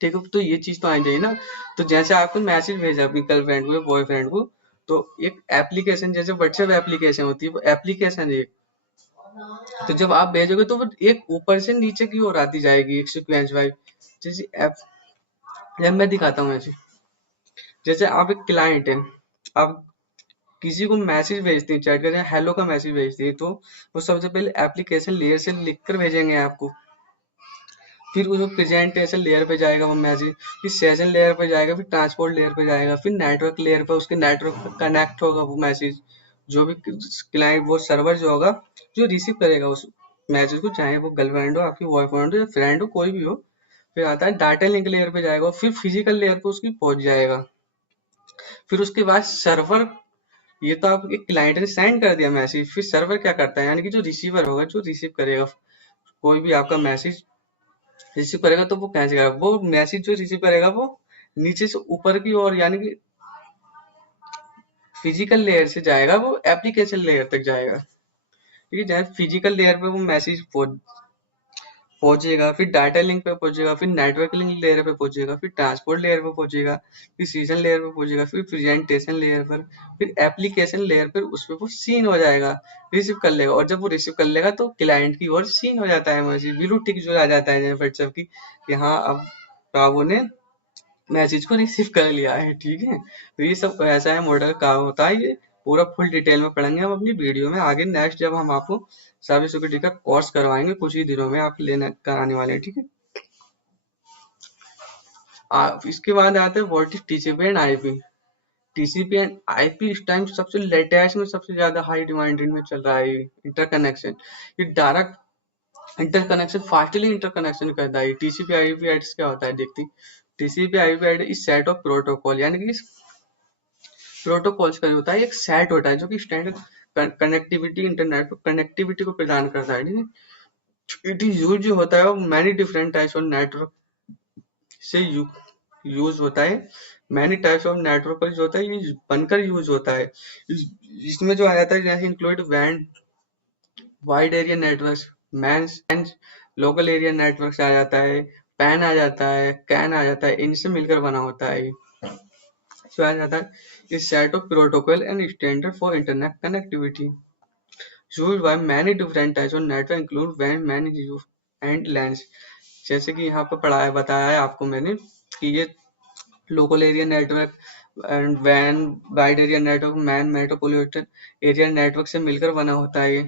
ठीक है, तो ये चीज तो आनी चाहिए ना। तो जैसे आपको मैसेज भेजा अपनी गर्लफ्रेंड को या बॉयफ्रेंड को, तो एक एप्लीकेशन जैसे व्हाट्सएप एप्लीकेशन होती है, वो एप्लीकेशन है। तो जब आप भेजोगे तो वो एक ऊपर से नीचे की ओर आती जाएगी, एक सीक्वेंस वाइज। जैसे ऐप जब मैं दिखाता हूँ ऐसे, जैसे आप एक क्लाइंट है, आप किसी को मैसेज भेजते हैं, चैट करते हैं, हेलो का मैसेज भेजते हैं, तो वो सबसे पहले एप्लीकेशन लेयर से लिखकर भेजेंगे आपको। फिर वो प्रेजेंटेशन लेयर पे जाएगा वो मैसेज, फिर सेशन लेयर पे जाएगा, फिर ट्रांसपोर्ट लेयर पे जाएगा, फिर नेटवर्क लेयर पे उसके नेटवर्क पे कनेक्ट होगा वो मैसेज। जो भी क्लाइंट, वो सर्वर जो होगा, जो रिसीव करेगा उस मैसेज को, चाहे वो गर्लफ्रेंड हो, आपकी बॉयफ्रेंड हो या फ्रेंड हो, कोई भी हो। फिर आता है डाटा लिंक लेयर पे जाएगा, फिर फिजिकल लेयर पे उसकी पहुंच जाएगा। फिर उसके बाद सर्वर, ये तो आप एक क्लाइंट ने सेंड कर दिया मैसेज, फिर सर्वर क्या करता है, यानी कि जो रिसीवर होगा, जो रिसीव करेगा कोई भी आपका मैसेज रिसीव करेगा, तो वो कैसे करेगा, वो मैसेज जो रिसीव करेगा वो नीचे से ऊपर की ओर, यानी कि फिजिकल लेयर से जाएगा, वो एप्लीकेशन लेयर तक जाएगा। ठीक है, जहाँ फिजिकल लेयर पे वो मैसेज पहुंचेगा, फिर डाटा लिंक पे पहुंचेगा, फिर नेटवर्क लिंक लेयर पे पहुंचेगा, फिर ट्रांसपोर्ट लेयर पे पहुंचेगा, फिर सीजन लेयर पे पहुंचेगा, फिर प्रेजेंटेशन लेयर पर, फिर एप्लीकेशन लेयर पर उस पर वो सीन हो जाएगा, रिसीव कर लेगा। और जब वो रिसीव कर लेगा तो क्लाइंट की ओर सीन हो जाता है मैसेज, ब्लू टिक जो आ जाता है व्हाट्सएप की कि हाँ अब बाबू ने मैसेज को रिसीव कर लिया है। ठीक है, तो ये सब ऐसा है मॉडल का होता है। ये पूरा फुल डिटेल में पढ़ेंगे हम अपनी वीडियो में आगे, नेक्स्ट जब हम आपको साइबर सिक्योरिटी का कोर्स करवाएंगे कुछ ही दिनों में, आप लेना कराने वाले हैं। ठीक है, इसके बाद आते हैं what is TCP and IP। TCP and IP इस टाइम सबसे लेटेस्ट में सबसे ज्यादा हाई डिमांडेड में चल रहा है। इंटरकनेक्शन, ये डायरेक्ट इंटरकनेक्शन, फास्टली इंटरकनेक्शन करता है। TCP/IP एड्स क्या होता है देखते हैं। TCP/IP एड इस सेट ऑफ प्रोटोकॉल, यानी कि प्रोटोकॉल्स का जो होता है एक सेट होता है जो कि स्टैंडर्ड कनेक्टिविटी, इंटरनेट पर कनेक्टिविटी को प्रदान करता है। ठीक है, इट इज यूज जो होता है वो many different types of network से यूज होता है। मैनी टाइप्स ऑफ नेटवर्क पर जो होता है ये बनकर यूज होता है। इसमें जो आ जाता है जैसे इंक्लूड वैन, wide area network, MANs, local area network आ जाता है, पैन आ जाता है, कैन आ जाता है, इनसे मिलकर बना होता है। So आ जाता है इस set of protocol and standard for internet connectivity used by many different types of network include WAN, MAN and LANs। जैसे कि यहाँ पर पढ़ाया बताया है आपको मैंने कि ये local area network and WAN, wide area network, man, metropolitan area network से मिलकर बना होता है ये।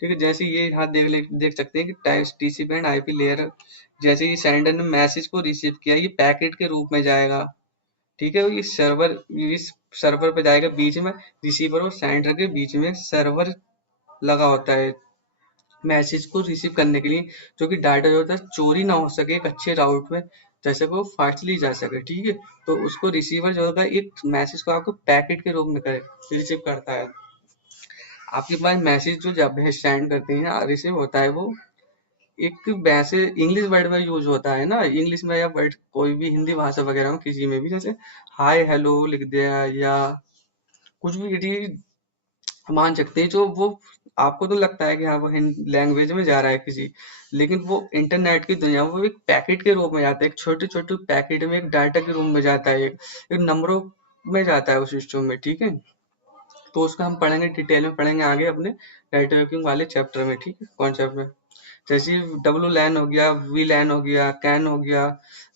ठीक है, जैसे ये यहाँ देख सकते हैं कि types TCP and IP layer. जैसे ये सेंडर ने मैसेज को रिसीव किया, ये पैकेट के रूप में जाएगा। ठीक है, ये सर्वर, इस सर्वर पे जाएगा, बीच में रिसीवर और सेंडर के बीच में सर्वर लगा होता है मैसेज को रिसीव करने के लिए, जो कि डाटा जो होता है चोरी ना हो सके एक अच्छे राउट में जैसे वो फास्टली जा सके, ठीक है। तो उसको रिसीवर जो होगा एक मैसेज को आपको पैकेट के रूप में रिसीव करता है। आपके पास मैसेज जो जब सेंड करते हैं रिसीव होता है, वो एक वैसे इंग्लिश वर्ड में यूज होता है ना, इंग्लिश में या वर्ड कोई भी हिंदी भाषा वगैरह में किसी में भी, जैसे हाय हेलो लिख दिया या कुछ भी ये मान सकते हैं, जो वो आपको तो लगता है कि हाँ वो लैंग्वेज में जा रहा है किसी, लेकिन वो इंटरनेट की दुनिया में वो एक पैकेट के रूप में जाता है, एक छोटे छोटे पैकेट में, एक डाटा के रूप में जाता है, एक नंबरों में जाता है उस सिस्टम में, ठीक है। तो उसका हम पढ़ेंगे, डिटेल में पढ़ेंगे आगे अपने नेटवर्किंग वाले चैप्टर में, ठीक है, कॉन्सेप्ट में। जैसे डब्लू लैन हो गया, वी लैन हो गया, कैन हो गया,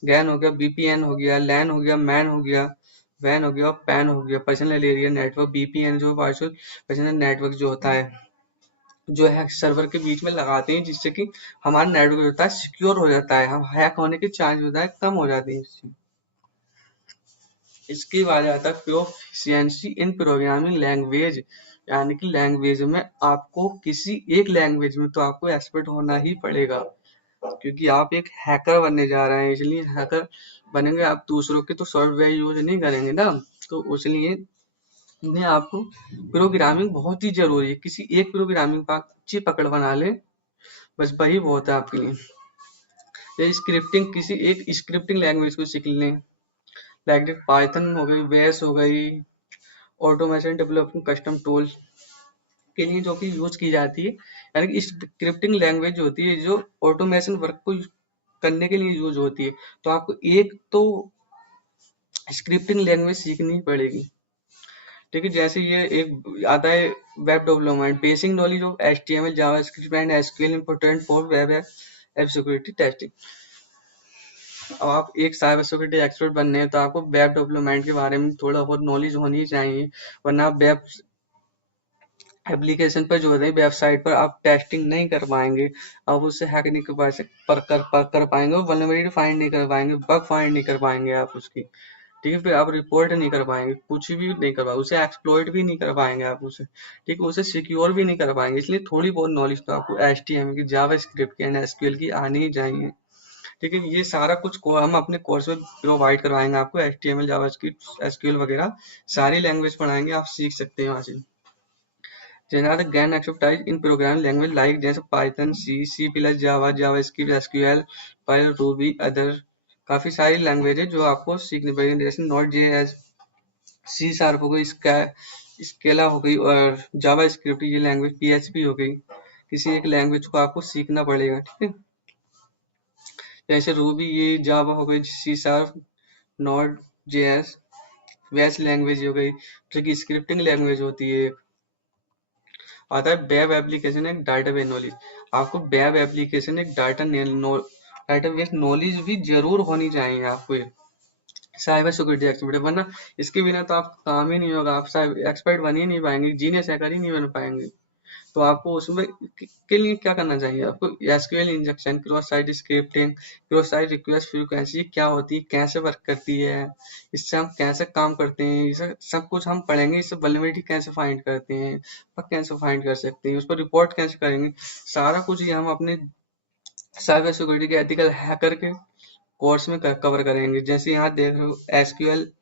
गैन हो गया, बीपीएन हो गया, लैन हो गया, मैन हो गया, वैन हो गया और पैन हो गया, पर्सनल एरिया नेटवर्क। बीपीएन जो वर्चुअल पर्सनल नेटवर्क जो होता है, जो है सर्वर के बीच में लगाते हैं, जिससे कि हमारा नेटवर्क जो होता है सिक्योर हो जाता है, हम हैक होने के चांस होता है कम हो जाते हैं इससे। इसके बाद आता है प्रोफिशिएंसी इन प्रोग्रामिंग लैंग्वेज, यानी कि लैंग्वेज में आपको किसी एक लैंग्वेज में तो आपको एक्सपर्ट होना ही पड़ेगा, क्योंकि आप एक हैकर बनने जा रहे हैं। इसलिए हैकर बनेंगे आप, दूसरों के तो सॉफ्टवेयर यूज नहीं करेंगे ना, तो इसलिए इन्हें आपको प्रोग्रामिंग बहुत ही जरूरी है। किसी एक प्रोग्रामिंग पर अच्छी पकड़ बना ले, बस वही बहुत है आपके लिए। या स्क्रिप्टिंग, किसी एक स्क्रिप्टिंग लैंग्वेज को सीख लें, लाइक पाइथन हो गई, बेस हो गई, ऑटोमेशन डेवलपिंग कस्टम टूल के लिए जो कि यूज की जाती है, यानी कि स्क्रिप्टिंग लैंग्वेज होती है जो ऑटोमेशन वर्क को करने के लिए यूज होती है। तो आपको एक तो स्क्रिप्टिंग लैंग्वेज सीखनी पड़ेगी, ठीक है। जैसे ये एक आता है web development, basic knowledge of HTML, JavaScript and SQL important for web app security testing. अब आप एक साइबर सिक्योरिटी एक्सपर्ट बनने हैं तो आपको वेब डेवलपमेंट के बारे में थोड़ा बहुत नॉलेज होनी ही चाहिए, वरना आप वेब एप्लीकेशन पर जो होते हैं वेबसाइट पर आप टेस्टिंग नहीं कर पाएंगे, आप उससे हैक नहीं कर कर पाएंगे, वल्नरेबिलिटी फाइंड नहीं कर पाएंगे, बग फाइंड नहीं कर पाएंगे आप उसकी, ठीक है। फिर आप रिपोर्ट नहीं कर पाएंगे, कुछ भी नहीं कर पाएंगे, उसे एक्सप्लॉइट भी नहीं कर पाएंगे आप उसे, ठीक है, उसे सिक्योर भी नहीं कर पाएंगे। इसलिए थोड़ी बहुत नॉलेज तो आपको HTML की, जावास्क्रिप्ट की एंड SQL की आनी ही चाहिए, ठीक है। ये सारा कुछ हम अपने कोर्स में प्रोवाइड करवाएंगे आपको, HTML जावास्क्रिप्ट SQL वगैरह सारी लैंग्वेज पढ़ाएंगे, आप सीख सकते हैं वहां से। Generate gain expertise in programming language like जैसे Python, C plus, Java, JavaScript, SQL, Perl, Ruby, other काफी सारी लैंग्वेज है जो आपको सीखनी पड़ेगी, जैसे नोट जेएस, सी शार्प हो गई, स्केला हो गई और जावा स्क्रिप्ट, ये लैंग्वेज PHP हो गई। किसी एक लैंग्वेज को आपको सीखना पड़ेगा, ठीक है। जैसे रूबी, ये जावा हो गई, सी शार्प, नोट जेएस वैस लैंग्वेज हो गई, जो कि स्क्रिप्टिंग लैंग्वेज होती है। आता है वेब एप्लीकेशन एक डाटाबेस नॉलेज, आपको वेब एप्लीकेशन एक डाटाबेस नॉलेज भी जरूर होनी चाहिए आपको, साइबर सिक्योरिटी एक्सपर्ट, वरना इसके बिना तो आप काम ही नहीं होगा, आप साइबर एक्सपर्ट बन ही नहीं पाएंगे, जीनियस हैकर ही नहीं बन पाएंगे। तो आपको उसमें के लिए क्या करना चाहिए, आपको SQL injection, cross site scripting, cross site request frequency क्या होती है, कैसे वर्क करती है, इससे हम कैसे काम करते हैं, इसे सब कुछ हम पढ़ेंगे। इससे वल्नरेबिलिटी कैसे फाइंड करते हैं, बग कैसे फाइंड कर सकते हैं, उस पर रिपोर्ट कैसे करेंगे, सारा कुछ ये हम अपने साइबर सिक्योरिटी के एथिकल हैकर के कोर्स में कवर करेंगे। जैसे यहाँ देख रहे हो एसक्यूएल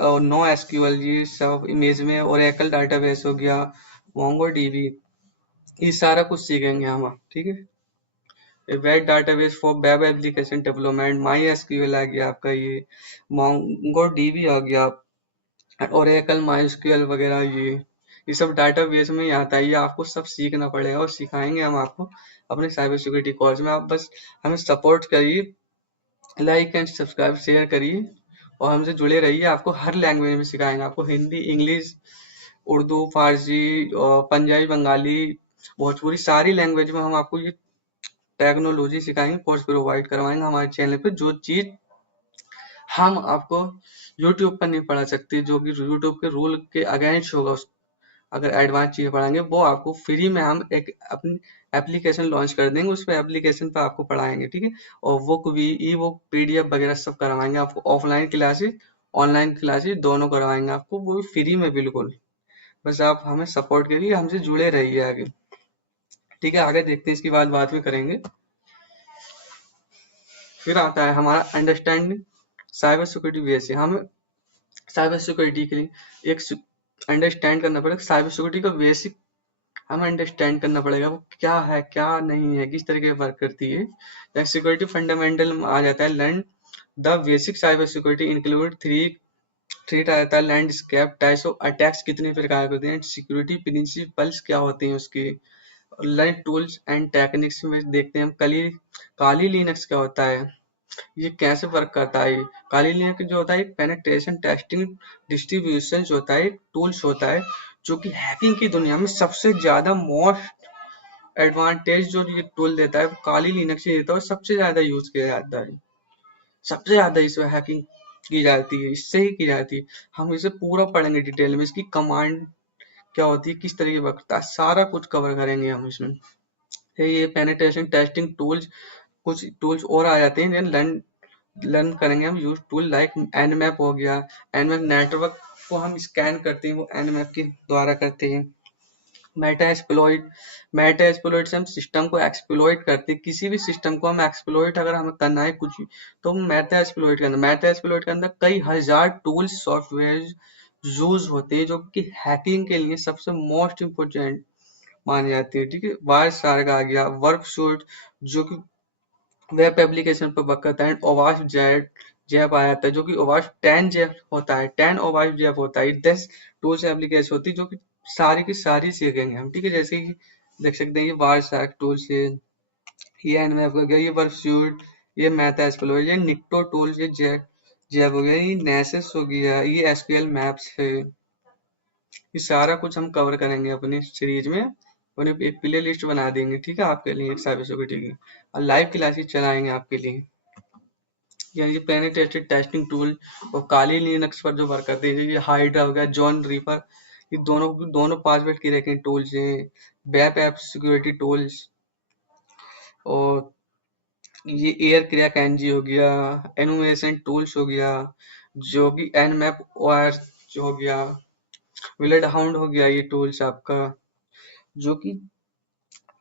और नो एसक्यूएल, ये सब इमेज में, ओरेकल डाटाबेस हो गया, मोंगोडीबी, ये सारा कुछ सीखेंगे हम, ठीक है। Web database for web application development, MySQL आ गया आपका, ये मोंगोडीबी आ गया, ओरेकल, माई वगैरह, ये सब डाटाबेस में ही आता है। ये आपको सब सीखना पड़ेगा और सिखाएंगे हम आपको अपने साइबर सिक्योरिटी कोर्स में। आप बस हमें सपोर्ट करिए, लाइक एंड सब्सक्राइब शेयर करिए और हमसे जुड़े रहिए। आपको हर लैंग्वेज में सिखाएंगे, आपको हिंदी, इंग्लिश, उर्दू, फारसी और पंजाबी, बंगाली, भोजपुरी, सारी लैंग्वेज में हम आपको ये टेक्नोलॉजी सिखाएंगे, कोर्स प्रोवाइड करवाएंगे हमारे चैनल पे। जो चीज हम आपको यूट्यूब पर नहीं पढ़ा सकते, जो कि यूट्यूब के रूल के अगेंस्ट होगा, अगर एडवांस चीजें पढ़ाएंगे, वो आपको फ्री में हम एक अपनी एप्लीकेशन लॉन्च कर देंगे, उस पर एप्लीकेशन पर आपको पढ़ाएंगे, ठीक है। और बुक भी, ई बुक, PDF वगैरह सब करवाएंगे आपको, ऑफलाइन क्लासेस, ऑनलाइन क्लासेस दोनों करवाएंगे आपको, वो भी फ्री में बिल्कुल। बस आप हमें सपोर्ट करिए, हमसे जुड़े रहिए आगे, ठीक है। आगे देखते हैं, इसकी बात में करेंगे। फिर आता है हमारा अंडरस्टैंडिंग साइबर सिक्योरिटी बेसिक। हमें साइबर सिक्योरिटी के लिए एक अंडरस्टैंड करना पड़ेगा साइबर सिक्योरिटी का बेसिक, हमें अंडरस्टैंड करना पड़ेगा वो क्या है क्या नहीं है, किस तरीके से वर्क करती है। सिक्योरिटी फंडामेंटल में आ जाता है learn the basic cyber security include three three आता है लैंडस्केप टाइप्स ऑफ अटैक्स कितने प्रकार के होते हैं, सिक्योरिटी प्रिंसिपल्स क्या होते हैं उसके, लर्न टूल्स एंड टेक्निक्स में देखते हैं हम काली लिनक्स क्या होता है, ये कैसे वर्क करता है। काली लिनक्स जो होता है एक पेनिट्रेशन टेस्टिंग डिस्ट्रीब्यूशन होता है, एक टूल्स होता है जो कि हैकिंग की दुनिया में सबसे ज्यादा मोस्ट एडवांटेज जो ये टूल देता है वो काली लिनक्स ही देता है और सबसे ज्यादा यूज किया जाता है, सबसे ज्यादा इसमें हैकिंग की जाती है, इससे ही की जाती है। हम इसे पूरा पढ़ेंगे डिटेल में, इसकी कमांड क्या होती है, किस तरीके वर्क है, सारा कुछ कवर करेंगे हम इसमें। ये पेनिट्रेशन टेस्टिंग टूल्स, कुछ टूल्स और आ जाते हैं लर्न लर्न करेंगे हम। यूज टूल लाइक एनमैप हो गया, एनमैप नेटवर्क को हम स्कैन करते हैं वो एनमैप के द्वारा करते हैं। मेटा एक्सप्लॉइट से हम सिस्टम को एक्सप्लॉइट करते हैं, किसी भी सिस्टम को हम एक्सप्लॉइट अगर हमें करना है कुछ भी तो मेटा एक्सप्लॉइट करना। मेटा एक्सप्लॉइट के अंदर कई हजार टूल्स सॉफ्टवेयर यूज होते हैं जो कि हैकिंग के लिए सबसे मोस्ट इम्पोर्टेंट माने जाते हैं, ठीक है। वायर शार्क आ गया, वर्क सूट जो कि वेब एप्लीकेशन पर वर्क करता है, ओवाश जेट जैप आया था जो कि ओवाश 10 जैप होता है, 10 ओवाश जैप होता है। 10 टूल्स एप्लीकेशन होती है जो कि सारी की सारी सीखेंगे हम, ठीक है। जैसे कि देख सकते हैं ये वायर शार्क टूल्स है, ये एनमैप हो गया, ये वर्क सूट, ये मैथा एक्सप्लोर, ये निक्टो टूल्स, ये जैप हो गया, ये नेसेस हो गया, ये एसक्यूएल मैप्स है। ये सारा कुछ हम कवर करेंगे अपनी सीरीज में, और एक प्ले लिस्ट बना देंगे, ठीक है, आपके लिए साइबर सिक्योरिटी की, और लाइव क्लासेस चलाएंगे आपके लिए। यानी पेनिट्रेटेड टेस्टिंग टूल और काली लिनक्स पर जो वर्क करते हैं, ये हाइड्रा हो गया, जॉन रीपर, ये दोनों दोनों पासवर्ड की रखें टूल्स हैं। वेब ऐप सिक्योरिटी टूल्स, और ये एयर क्रैक एनजी हो गया, एनुमेशन टूल्स हो गया, जो कि एनमैप ओआर जो हो गया, विलेट हाउंड हो गया, ये टूल्स आपका जो कि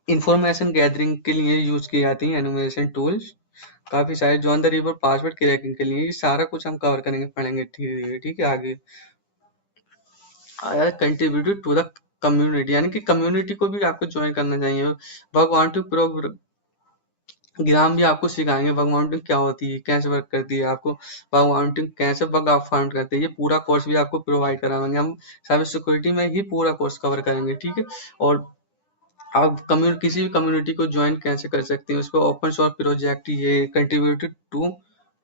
इंफॉर्मेशन गैदरिंग के लिए यूज की जाती है। एनुमेशन टूल्स काफी सारे, John the river password cracking के लिए, ये सारा कुछ हम कवर करेंगे पढ़ेंगे धीरे धीरे, ठीक है। आगे आया कंट्रीब्यूटेड टू द कम्युनिटी, यानी कि कम्युनिटी को भी आपको ज्वाइन करना चाहिए। भगवान टू प्रोग्राम भी आपको सिखाएंगे, बग माउंटिंग क्या होती है, कैसे वर्क करती है, आपको बग माउंटिंग कैसे बग आप फाउंड करते हैं, ये पूरा कोर्स भी आपको प्रोवाइड कराएंगे हम। साइबर सिक्योरिटी में ही पूरा कोर्स कवर करेंगे, ठीक है। और आप किसी भी कम्युनिटी को ज्वाइन कैसे कर सकते हैं, उसको ओपन सोर्स प्रोजेक्ट, ये contributed to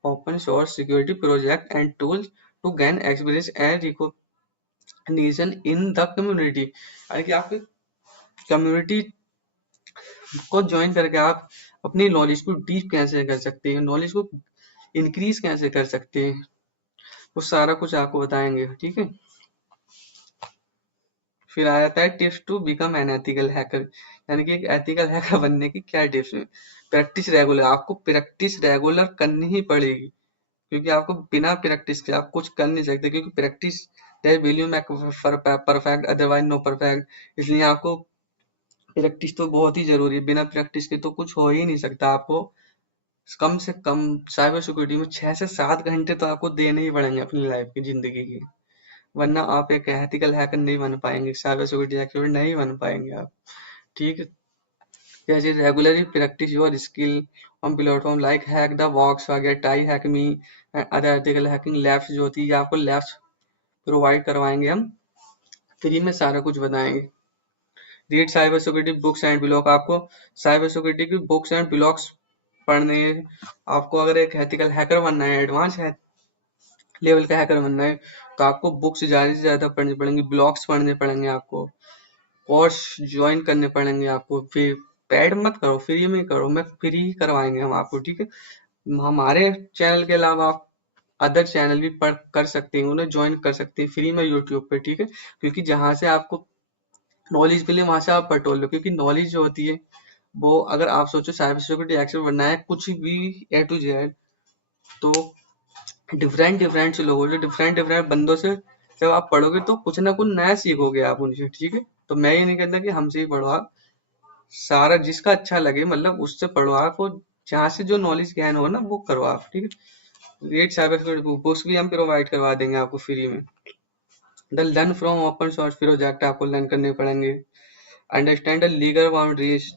open source security project and tools to gain experience and recognition in the community, यानी कि आप कम्युनिटी को ज्वाइन करके आप अपनी नॉलेज को डीप कैसे कर सकते हैं, नॉलेज को इंक्रीज कैसे कर सकते हैं, वो सारा कुछ आपको बताएंगे, ठीक है। फिर आ जाता है tips to become an ethical hacker, यानी कि एक एथिकल हैकर बनने की क्या टिप्स है। प्रैक्टिस रेगुलर, आपको प्रैक्टिस रेगुलर करनी ही पड़ेगी, क्योंकि आपको बिना प्रैक्टिस के आप कुछ कर नहीं सकते, क्योंकि प्रैक्टिस वैल्यू में परफेक्ट अदरवाइज नो परफेक्ट, इसलिए आपको प्रैक्टिस तो बहुत ही जरूरी है। बिना प्रैक्टिस के तो कुछ हो ही नहीं सकता। आपको कम से कम साइबर सिक्योरिटी में 6 से 7 घंटे तो आपको देने ही पड़ेंगे अपनी लाइफ की, जिंदगी की, वरना आप एक एथिकल हैकर नहीं बन पाएंगे, साइबर सिक्योरिटी एक्सपर्ट नहीं बन पाएंगे आप, ठीक है। जैसे regularly practice your skill on platform like Hack The Box आ गया, TryHackMe, other ethical hacking labs जो होती है, आपको लैब्स प्रोवाइड करवाएंगे हम, फ्री में सारा कुछ बताएंगे। Read cyber security books and blog, आपको साइबर सिक्योरिटी की बुक्स एंड ब्लॉग्स पढ़ने, आपको अगर एक एथिकल हैकर बनना है, एडवांस लेवल का हैकर बनना है, तो आपको बुक्स ज्यादा से ज्यादा पढ़नी पड़ेंगी, ब्लॉग्स पढ़ने पड़ेंगे आपको, कोर्स ज्वाइन करने पड़ेंगे आपको। फिर पेड मत करो, फ्री में करो, मैं फ्री ही करवाएंगे हम आपको, ठीक है। हमारे चैनल के अलावा आप अदर चैनल भी पढ़ कर सकते हैं, उन्हें ज्वाइन कर सकते हैं फ्री में यूट्यूब पे, ठीक है। क्योंकि जहां से आपको नॉलेज मिले वहां से आप पटोल लो, क्योंकि नॉलेज जो होती है वो, अगर आप सोचो साइबर सिक्योरिटी एक्सपर्ट बनना है कुछ भी ए टू जेड, तो डिफरेंट डिफरेंट से लोगों से, डिफरेंट डिफरेंट बंदों से जब आप पढ़ोगे तो कुछ ना कुछ नया सीखोगे आप उनसे, ठीक है। तो मैं ये नहीं कहता कि हमसे ही पढ़ो, आप सारा जिसका अच्छा लगे मतलब उससे पढ़ो आप, जहाँ से जो नॉलेज गेन हो ना वो करो आप, ठीक है। रेट साइबर सिक्योरिटी बुक्स भी हम प्रोवाइड करवा देंगे आपको फ्री में। The learn from open source project आपको लर्न करने पड़ेंगे। अंडरस्टैंड द लीगल बाउंड्रीज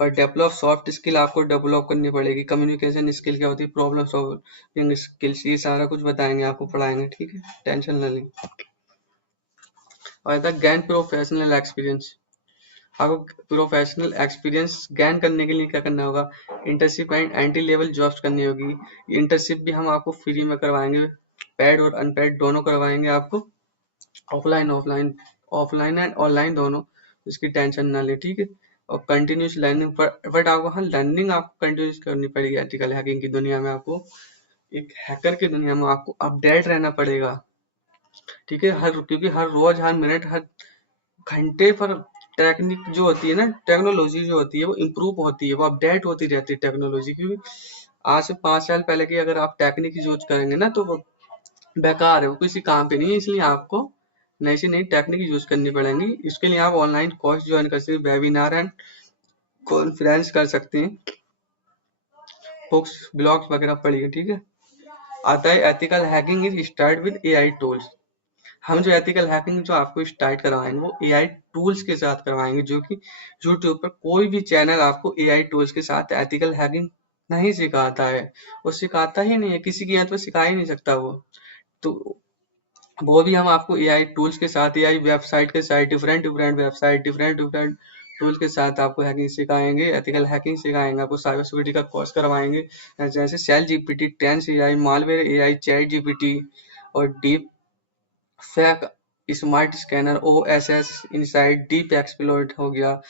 और डेवलप सॉफ्ट स्किल आपको डेवलप करनी पड़ेगी। कम्युनिकेशन स्किल क्या होती है, प्रॉब्लम सॉल्विंग स्किल्स, ये सारा कुछ बताएंगे आपको, पढ़ाएंगे, ठीक है, टेंशन न लें। और द गेन प्रोफेशनल एक्सपीरियंस, आपको प्रोफेशनल एक्सपीरियंस गेन करने के लिए क्या करना होगा, internship and entry level jobs करनी होगी। इंटर्नशिप भी हम आपको फ्री में करवाएंगे, पेड और अनपेड दोनों करवाएंगे आपको, offline offline offline and online दोनों, इसकी टेंशन ना ले, ठीक है। और कंटिन्यूस लर्निंग पर, बट आपको हाँ लर्निंग आपको कंटिन्यूस करनी पड़ेगी। एथिकल हैकिंग की दुनिया में आपको, एक हैकर की दुनिया में आपको अपडेट रहना पड़ेगा, ठीक है। क्योंकि हर रोज, हर मिनट, हर घंटे पर टेक्निक जो होती है ना, टेक्नोलॉजी जो होती है वो इम्प्रूव होती है, वो अपडेट होती रहती है टेक्नोलॉजी। क्योंकि आज से 5 साल पहले की अगर आप टेक्निक यूज करेंगे ना तो वो बेकार है, वो किसी काम पे नहीं है। इसलिए आपको नई से नई टेक्निक यूज करनी पड़ेंगी। इसके लिए आप ऑनलाइन कोर्स ज्वाइन कर सकते हैं, वेबिनार एंड कॉन्फ्रेंस कर सकते हैं, बुक्स ब्लॉग्स वगैरह पढ़िए, ठीक है। आता है ethical hacking is start with AI tools. हम जो एथिकल हैकिंग जो आपको स्टार्ट करवाएंगे वो एआई टूल्स के साथ करवाएंगे, जो कि यूट्यूब पर कोई भी चैनल आपको एआई टूल्स के साथ एथिकल हैकिंग नहीं सिखाता है। वो सिखाता ही नहीं है, किसी की यहाँ तो सिखा ही नहीं सकता वो। तो वो भी हम आपको एआई टूल्स के साथ, एआई वेबसाइट के साथ, different different website, different different tool के साथ आपको हैकिंग सिखाएंगे, एथिकल हैकिंग सिखाएंगे, आपको साइबर सिक्योरिटी का कोर्स करवाएंगे। जैसे cell GPT, tense AI, malware AI, chat GPT और deep fake smart scanner, OSS inside, deep exploit हो गया।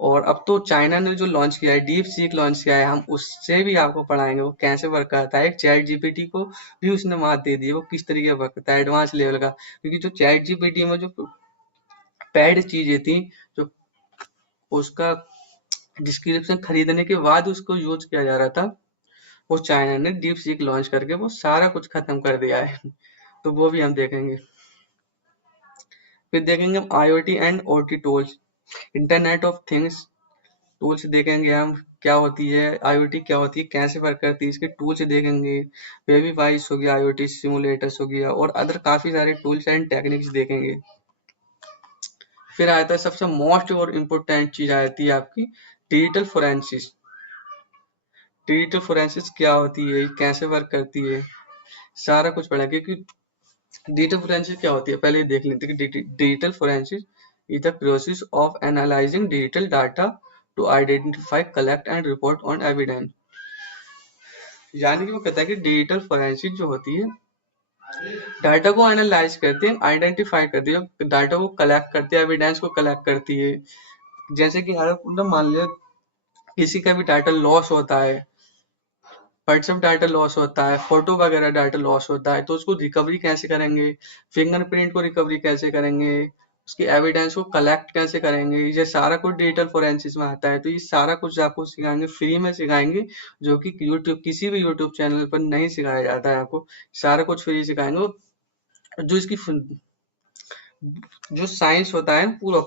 और अब तो चाइना ने जो लॉन्च किया है, डीप सीक लॉन्च किया है, हम उससे भी आपको पढ़ाएंगे वो कैसे वर्क करता है। चैट जीपीटी को भी उसने मात दे दी है, वो किस तरीके वर्क करता है एडवांस लेवल का। क्योंकि जो चैट जीपीटी में जो पैड चीजें थी, जो उसका डिस्क्रिप्शन खरीदने के बाद उसको यूज किया जा रहा था, वो चाइना ने डीप सीक लॉन्च करके वो सारा कुछ खत्म कर दिया है। तो वो भी हम देखेंगे। फिर देखेंगे हम IoT and OT tools, internet of things tools देखेंगे हम, क्या होती है आईओटी, क्या होती है, कैसे वर्क करती है, इसके टूल्स देखेंगे। वेबीवाइज हो गया, आईओटी सिमुलेटर्स हो गया, और अदर काफी सारे टूल्स एंड टेक्निक्स देखेंगे। फिर आता है सबसे मोस्ट और इम्पोर्टेंट चीज आती है आपकी डिजिटल फोरेंसिस। डिजिटल फोरेंसिस क्या होती है, कैसे वर्क करती है, सारा कुछ पढ़ा। क्योंकि डिजिटल फोरेंसिस क्या होती है पहले ये देख लेते हैं कि digital forensics is the process of analysing digital data to identify, collect and report on evidence. यानी कि वो कहता है कि डिजिटल फोरेंसिस जो होती है, डाटा को एनालाइज करती है, आइडेंटिफाई करती है, डाटा को कलेक्ट करती है, एविडेंस को कलेक्ट करती है। जैसे कि हर मतलब मान लिया किसी का भी डाटा लॉस होता है, व्हाट्सएप डाटा लॉस होता है, फोटो वगैरह डाटा लॉस होता है, तो उसको रिकवरी कैसे करेंगे, फिंगरप्रिंट को रिकवरी कैसे करेंगे, उसकी एविडेंस को कलेक्ट कैसे करेंगे, ये सारा कुछ डिजिटल फोरेंसिस में आता है। तो ये सारा कुछ आपको सिखाएंगे, फ्री में सिखाएंगे, जो कि यूट्यूब, किसी भी यूट्यूब चैनल पर नहीं सिखाया जाता है। आपको सारा कुछ फ्री सिखाएंगे। जो इसकी जो साइंस होता है पूरा,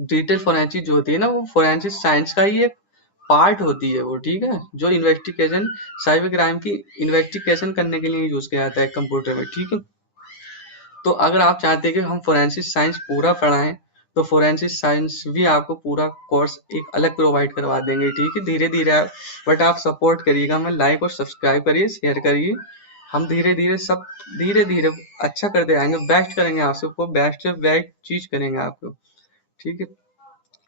डिजिटल फोरेंसिस जो होती है ना, वो फोरेंसिक साइंस का ही एक पार्ट होती है वो, ठीक है। जो इन्वेस्टिगेशन, साइबर क्राइम की इन्वेस्टिगेशन करने के लिए यूज किया जाता है कंप्यूटर में, ठीक है। तो अगर आप चाहते हैं कि हम फोरेंसिक साइंस पूरा पढ़ाएं, तो फोरेंसिक साइंस भी आपको पूरा कोर्स एक अलग प्रोवाइड करवा देंगे, ठीक है। धीरे धीरे आप, बट आप सपोर्ट करिएगा, हमें लाइक और सब्सक्राइब करिए, शेयर करिए। हम धीरे धीरे सब, धीरे धीरे अच्छा करते आएंगे, बेस्ट करेंगे, आपको बेस्ट से बेस्ट चीज करेंगे आपको, ठीक है।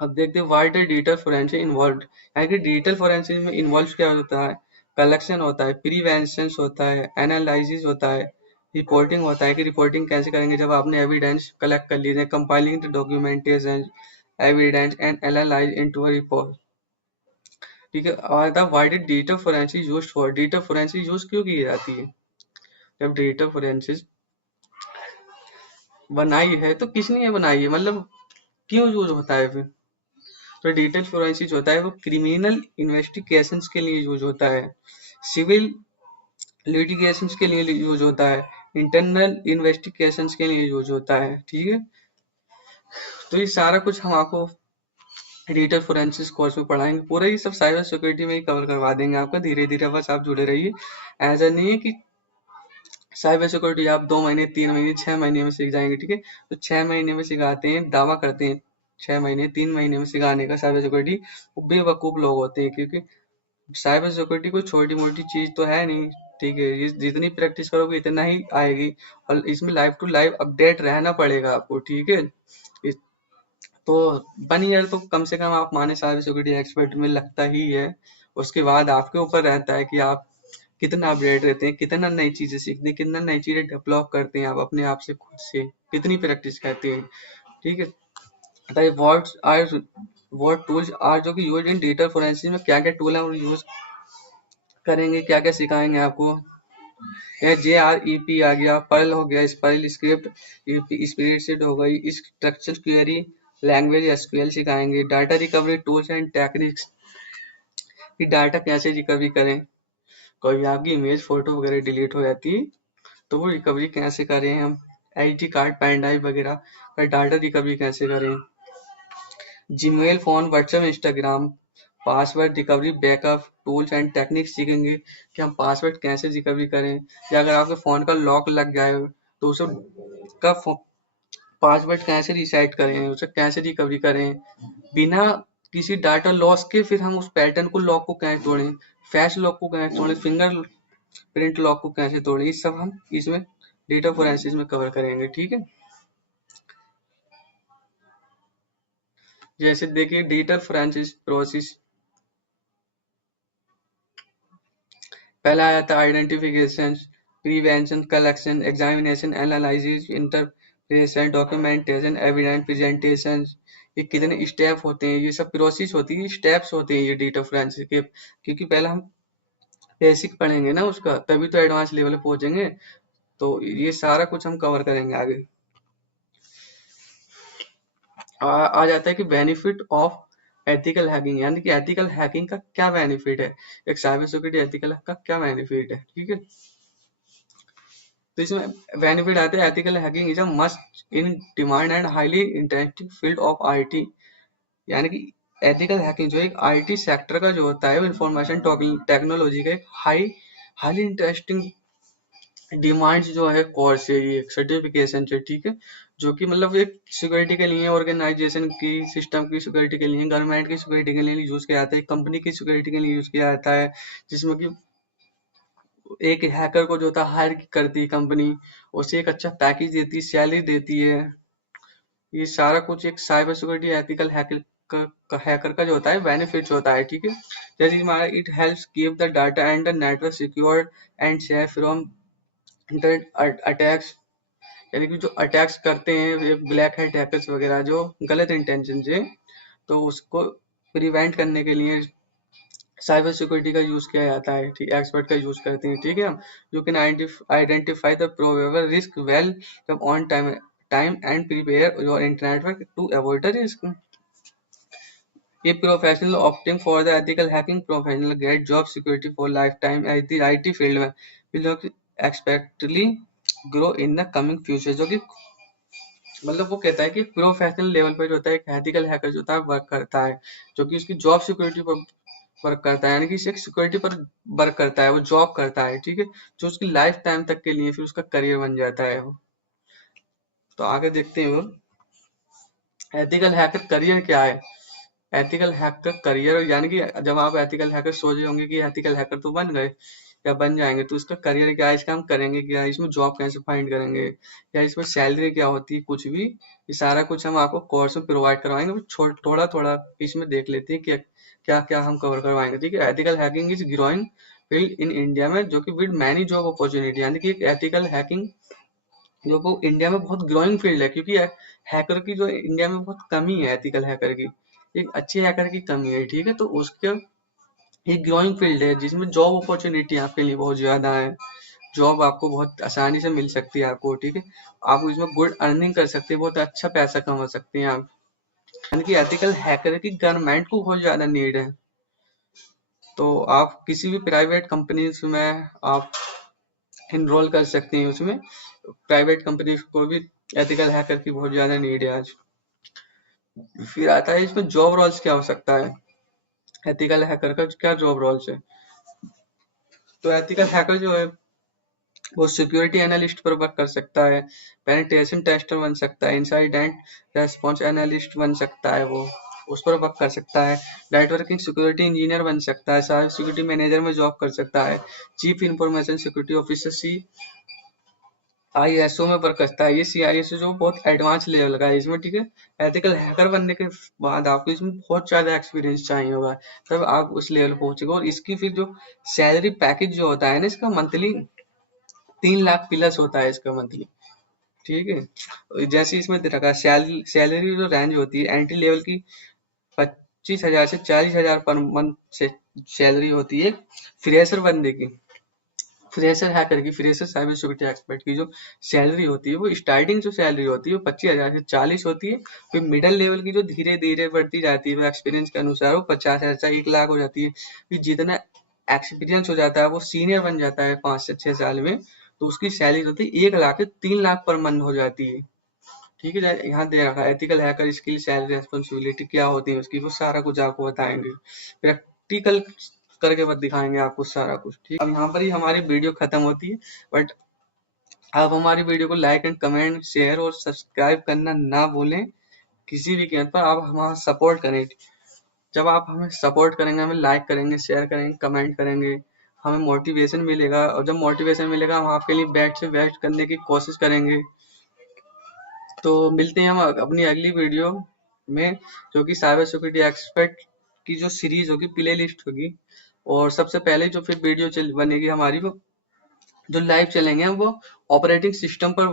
अब देखते हैं what is digital forensic involve. यानी कि डिजिटल फोरेंसिक में इन्वॉल्व क्या होता है, कलेक्शन होता है, प्रिवेंशन होता है, एनालिसिस होता है, रिपोर्टिंग होता है कि रिपोर्टिंग कैसे करेंगे जब आपने एविडेंस कलेक्ट कर लिए, compiling the documentation evidence and analyse into a report, ठीक है। और the what is digital forensic used for, digital forensic use क्यों की जाती है। जब डिजिटल फोरेंसिक बनाई है तो किसने बनाई है, मतलब क्यों यूज होता है फिर। तो डिजिटल फोरेंसिक होता है वो क्रिमिनल इन्वेस्टिगेशंस के लिए यूज होता है, सिविल लिटिगेशंस के लिए यूज होता है, इंटरनल इन्वेस्टिगेशंस के लिए यूज होता है, ठीक है। तो ये सारा कुछ हम आपको डिजिटल फोरेंसिक्स कोर्स में पढ़ाएंगे, पूरा ये सब साइबर सिक्योरिटी में ही कवर करवा देंगे आपका। धीरे धीरे बस आप जुड़े रहिए। ऐसा नहीं है कि साइबर सिक्योरिटी आप 2 महीने 3 महीने 6 महीने में सीख जाएंगे, ठीक है। तो 6 महीने में सिखाते हैं, दावा करते हैं 6 महीने 3 महीने में सिखाने का साइबर सिक्योरिटी, वो बेवकूफ लोग होते हैं, क्योंकि साइबर सिक्योरिटी कोई छोटी मोटी चीज तो है नहीं, ठीक है। ये जितनी प्रैक्टिस करोगे इतना ही आएगी, और इसमें लाइव टू लाइव अपडेट रहना पड़ेगा आपको, ठीक है। तो 1 ईयर तो कम से कम आप माने साइबर सिक्योरिटी एक्सपर्ट में लगता ही है। उसके बाद आपके ऊपर रहता है कि आप कितना अपडेट रहते हैं, कितना नई चीजें सीखते हैं, कितना नई चीजें डेवलप करते हैं आप अपने आप से, खुद से कितनी प्रैक्टिस करते हैं, ठीक है। बताइए व्हाट टूल्स आर जो कि यूज इन डिजिटल फोरेंसिक में, क्या क्या टूल है और यूज करेंगे, क्या क्या सिखाएंगे आपको। JREP आ गया, पर्ल हो गया, पर्ल स्क्रिप्ट, स्प्रेडशीट हो गई, स्ट्रक्चर क्वेरी लैंग्वेज SQL सिखाएंगे। Data recovery tools and techniques, कि डाटा कैसे रिकवरी करें, कोई आपकी इमेज फोटो वगैरह डिलीट हो जाती है तो वो रिकवरी कैसे करें हम, SD कार्ड पेन ड्राइव वगैरह का डाटा रिकवरी कैसे करें। Gmail, phone, WhatsApp, Instagram, password recovery backup tools and techniques सीखेंगे कि हम पासवर्ड कैसे रिकवरी करें, या अगर आपके फोन का लॉक लग जाए तो उसे का पासवर्ड कैसे रीसेट करें, उसे कैसे रिकवरी करें बिना किसी डाटा लॉस के। फिर हम उस पैटर्न को, लॉक को कैसे तोड़ें, फैश लॉक को कैसे तोड़ें, फिंगर प्रिंट लॉक को कैसे तोड़ें, ये सब हम इसमें डेटा फोरेंसिस में कवर करेंगे, ठीक है। जैसे देखिए डिजिटल फोरेंसिस प्रोसेस, पहला आया था identification, prevention, collection, examination, analysis, interpretation, documentation, evidence presentation. ये कितने स्टेप होते हैं, ये सब प्रोसेस होती है, स्टेप्स होते हैं ये डेटा फोरेंसिक के। क्योंकि पहले हम बेसिक पढ़ेंगे ना उसका, तभी तो एडवांस लेवल पे पहुंचेंगे। तो ये सारा कुछ हम कवर करेंगे आगे। आ जाता है कि बेनिफिट ऑफ एथिकल हैकिंग, यानी कि एथिकल हैकिंग का क्या बेनिफिट है, एक साइबर सिक्योरिटी एथिकल का क्या बेनिफिट है, ठीक है। तो इसमें बेनिफिट आते हैं, ethical hacking is a must in demand and highly interesting field of IT। यानी कि एथिकल हैकिंग जो एक IT सेक्टर का जो होता है, इंफॉर्मेशन टेक्नोलॉजी का एक हाईली इंटरेस्टिंग डिमांड्स जो है कोर्स है, ये सर्टिफिकेशन है, ठीक है। जो कि मतलब एक सिक्योरिटी के लिए, ऑर्गेनाइजेशन की, सिस्टम की सिक्योरिटी के लिए, गवर्नमेंट की सिक्योरिटी के लिए यूज किया जाता है, कंपनी की सिक्योरिटी के लिए यूज किया जाता है। जिसमें कि एक हैकर को जो था हायर करती है कंपनी, उसे एक अच्छा पैकेज देती है, सैलरी देती है। ये सारा कुछ एक साइबर सिक्योरिटी एथिकल हैकर का जो होता है बेनिफिट्स होता है, ठीक है। जैसे हमारा it helps keep the data and the network secured and safe from internet attacks. यानी कि जो अटैक्स करते हैं ब्लैक हैट हैकर्स वगैरह जो गलत इंटेंशन से, तो उसको प्रिवेंट करने के लिए साइबर सिक्योरिटी का यूज किया जाता है, ठीक, एक्सपर्ट का यूज करते हैं, ठीक है। You can identify the probable risk well on time and prepare your internet to avoid the risk. A professional opting for the ethical hacking professional get job security for lifetime as the IT field में will expectedly grow in the coming future। जो कि मतलब वो कहता है कि professional level पर जो होता है एक एथिकल हैकर जो होता है वर्क करता है, जो कि उसकी जॉब सिक्योरिटी पर वर्क करता है, यानी कि एक सिक्योरिटी पर वर्क करता है, वो जॉब करता है, ठीक है। जो उसकी लाइफ टाइम तक के लिए फिर उसका करियर बन जाता है वो। तो आगे देखते हैं वो एथिकल हैकर करियर क्या है। एथिकल हैकर करियर यानी कि जब आप एथिकल हैकर सोच रहे होंगे कि एथिकल हैकर तो बन गए या बन जाएंगे, तो उसका करियर क्या है, इसका हम करेंगे क्या, इसमें जॉब कैसे फाइंड करेंगे, या इसमें सैलरी क्या होती है, कुछ भी, ये सारा कुछ हम आपको कोर्स में प्रोवाइड करवाएंगे। थोड़ा थोड़ा इसमें देख लेते हैं कि क्या क्या हम कवर करवाएंगे, ठीक है। Ethical hacking is growing field in India में, जो कि विद मैनी जॉब अपॉर्चुनिटी, यानी कि एक एथिकल हैकिंग जो को इंडिया में बहुत ग्रोइंग फील्ड है, क्योंकि हैकर की जो इंडिया में बहुत कमी है, एथिकल हैकर की एक अच्छे हैकर की कमी है, ठीक है। तो उसके एक ग्रोइंग फील्ड है जिसमें जॉब अपॉर्चुनिटी आपके लिए बहुत ज्यादा है, जॉब आपको बहुत आसानी से मिल सकती है आपको, ठीक है। आप इसमें गुड अर्निंग कर सकते हैं, बहुत अच्छा पैसा कमा सकते हैं आप। यानी कि एथिकल हैकर की गवर्नमेंट को बहुत ज्यादा नीड है। तो आप किसी भी प्राइवेट कंपनीज में आप इनरोल कर सकते हैं, उसमें प्राइवेट कंपनीज को भी एथिकल हैकर की बहुत ज्यादा नीड है आज। फिर आता है इसमें जॉब रोल्स क्या हो सकता है, एथिकल हैकर का क्या जॉब रोल्स है। तो एथिकल हैकर जो है वो सिक्योरिटी एनालिस्ट पर वर्क कर सकता है, पेनिट्रेशन टेस्टर बन सकता है, इंसाइडेंट रेस्पॉन्स एनालिस्ट बन सकता है, वो उस पर वर्क कर सकता है, नेटवर्किंग सिक्योरिटी इंजीनियर बन सकता है, साइबर सिक्योरिटी मैनेजर में जॉब कर सकता है, chief information security officer ISO में वर्क करता है। ये CISO जो बहुत एडवांस लेवल का है इसमें, ठीक है। एथिकल हैकर बनने के बाद आपको इसमें बहुत ज्यादा एक्सपीरियंस चाहिए होगा, तब आप उस लेवल पहुंचेगा। और इसकी फिर जो सैलरी पैकेज जो होता है ना, इसका मंथली 3 लाख प्लस होता है इसका मंथली, ठीक है। जैसे इसमें दे रखा है सैलरी जो रेंज होती है एंट्री लेवल की 25,000 से 40,000 पर मंथ से सैलरी होती है फ्रेशर बंदे की। फ्रेशर हैकर की, फ्रेशर साइबर सिक्योरिटी एक्सपर्ट की जो सैलरी होती है, वो स्टार्टिंग जो सैलरी होती है वो 25,000 से 40 होती है। फिर मिडिल लेवल की जो धीरे धीरे बढ़ती जाती है वो एक्सपीरियंस के अनुसार, वो 50,000 से 1 लाख हो जाती है। फिर जितना एक्सपीरियंस हो जाता है वो सीनियर बन जाता है 5 से 6 साल में, तो उसकी सैलरी होती है 1 लाख से 3 लाख पर मंथ हो जाती है, ठीक है। यहाँ दे रखा है ethical hacker skill salary responsibility क्या होती है उसकी, वो सारा कुछ आपको बताएंगे, प्रैक्टिकल करके बस दिखाएंगे आपको सारा कुछ, ठीक। अब यहाँ पर ही हमारी वीडियो खत्म होती है, बट आप हमारी वीडियो को लाइक एंड कमेंट शेयर और सब्सक्राइब करना ना भूलें। किसी भी कीमत पर आप हमारा सपोर्ट करें। जब आप हमें सपोर्ट करेंगे, हमें लाइक करेंगे, शेयर करेंगे, कमेंट करेंगे, हमें मोटिवेशन मिलेगा, और जब मोटिवेशन मिलेगा हम आपके लिए बेस्ट से बेस्ट करने की कोशिश करेंगे। तो मिलते हैं हम अपनी अगली वीडियो में, जो कि साइबर सिक्योरिटी एक्सपर्ट की जो सीरीज होगी, प्ले लिस्ट होगी। और सबसे पहले जो फिर वीडियो बनेगी हमारी, वो जो लाइव चलेंगे हम, वो ऑपरेटिंग सिस्टम पर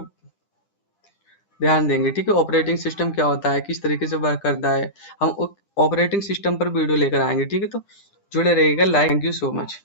ध्यान देंगे, ठीक है। ऑपरेटिंग सिस्टम क्या होता है, किस तरीके से वर्क करता है, हम ऑपरेटिंग सिस्टम पर वीडियो लेकर आएंगे, ठीक है। तो जुड़े रहिएगा। Like, thank you so much.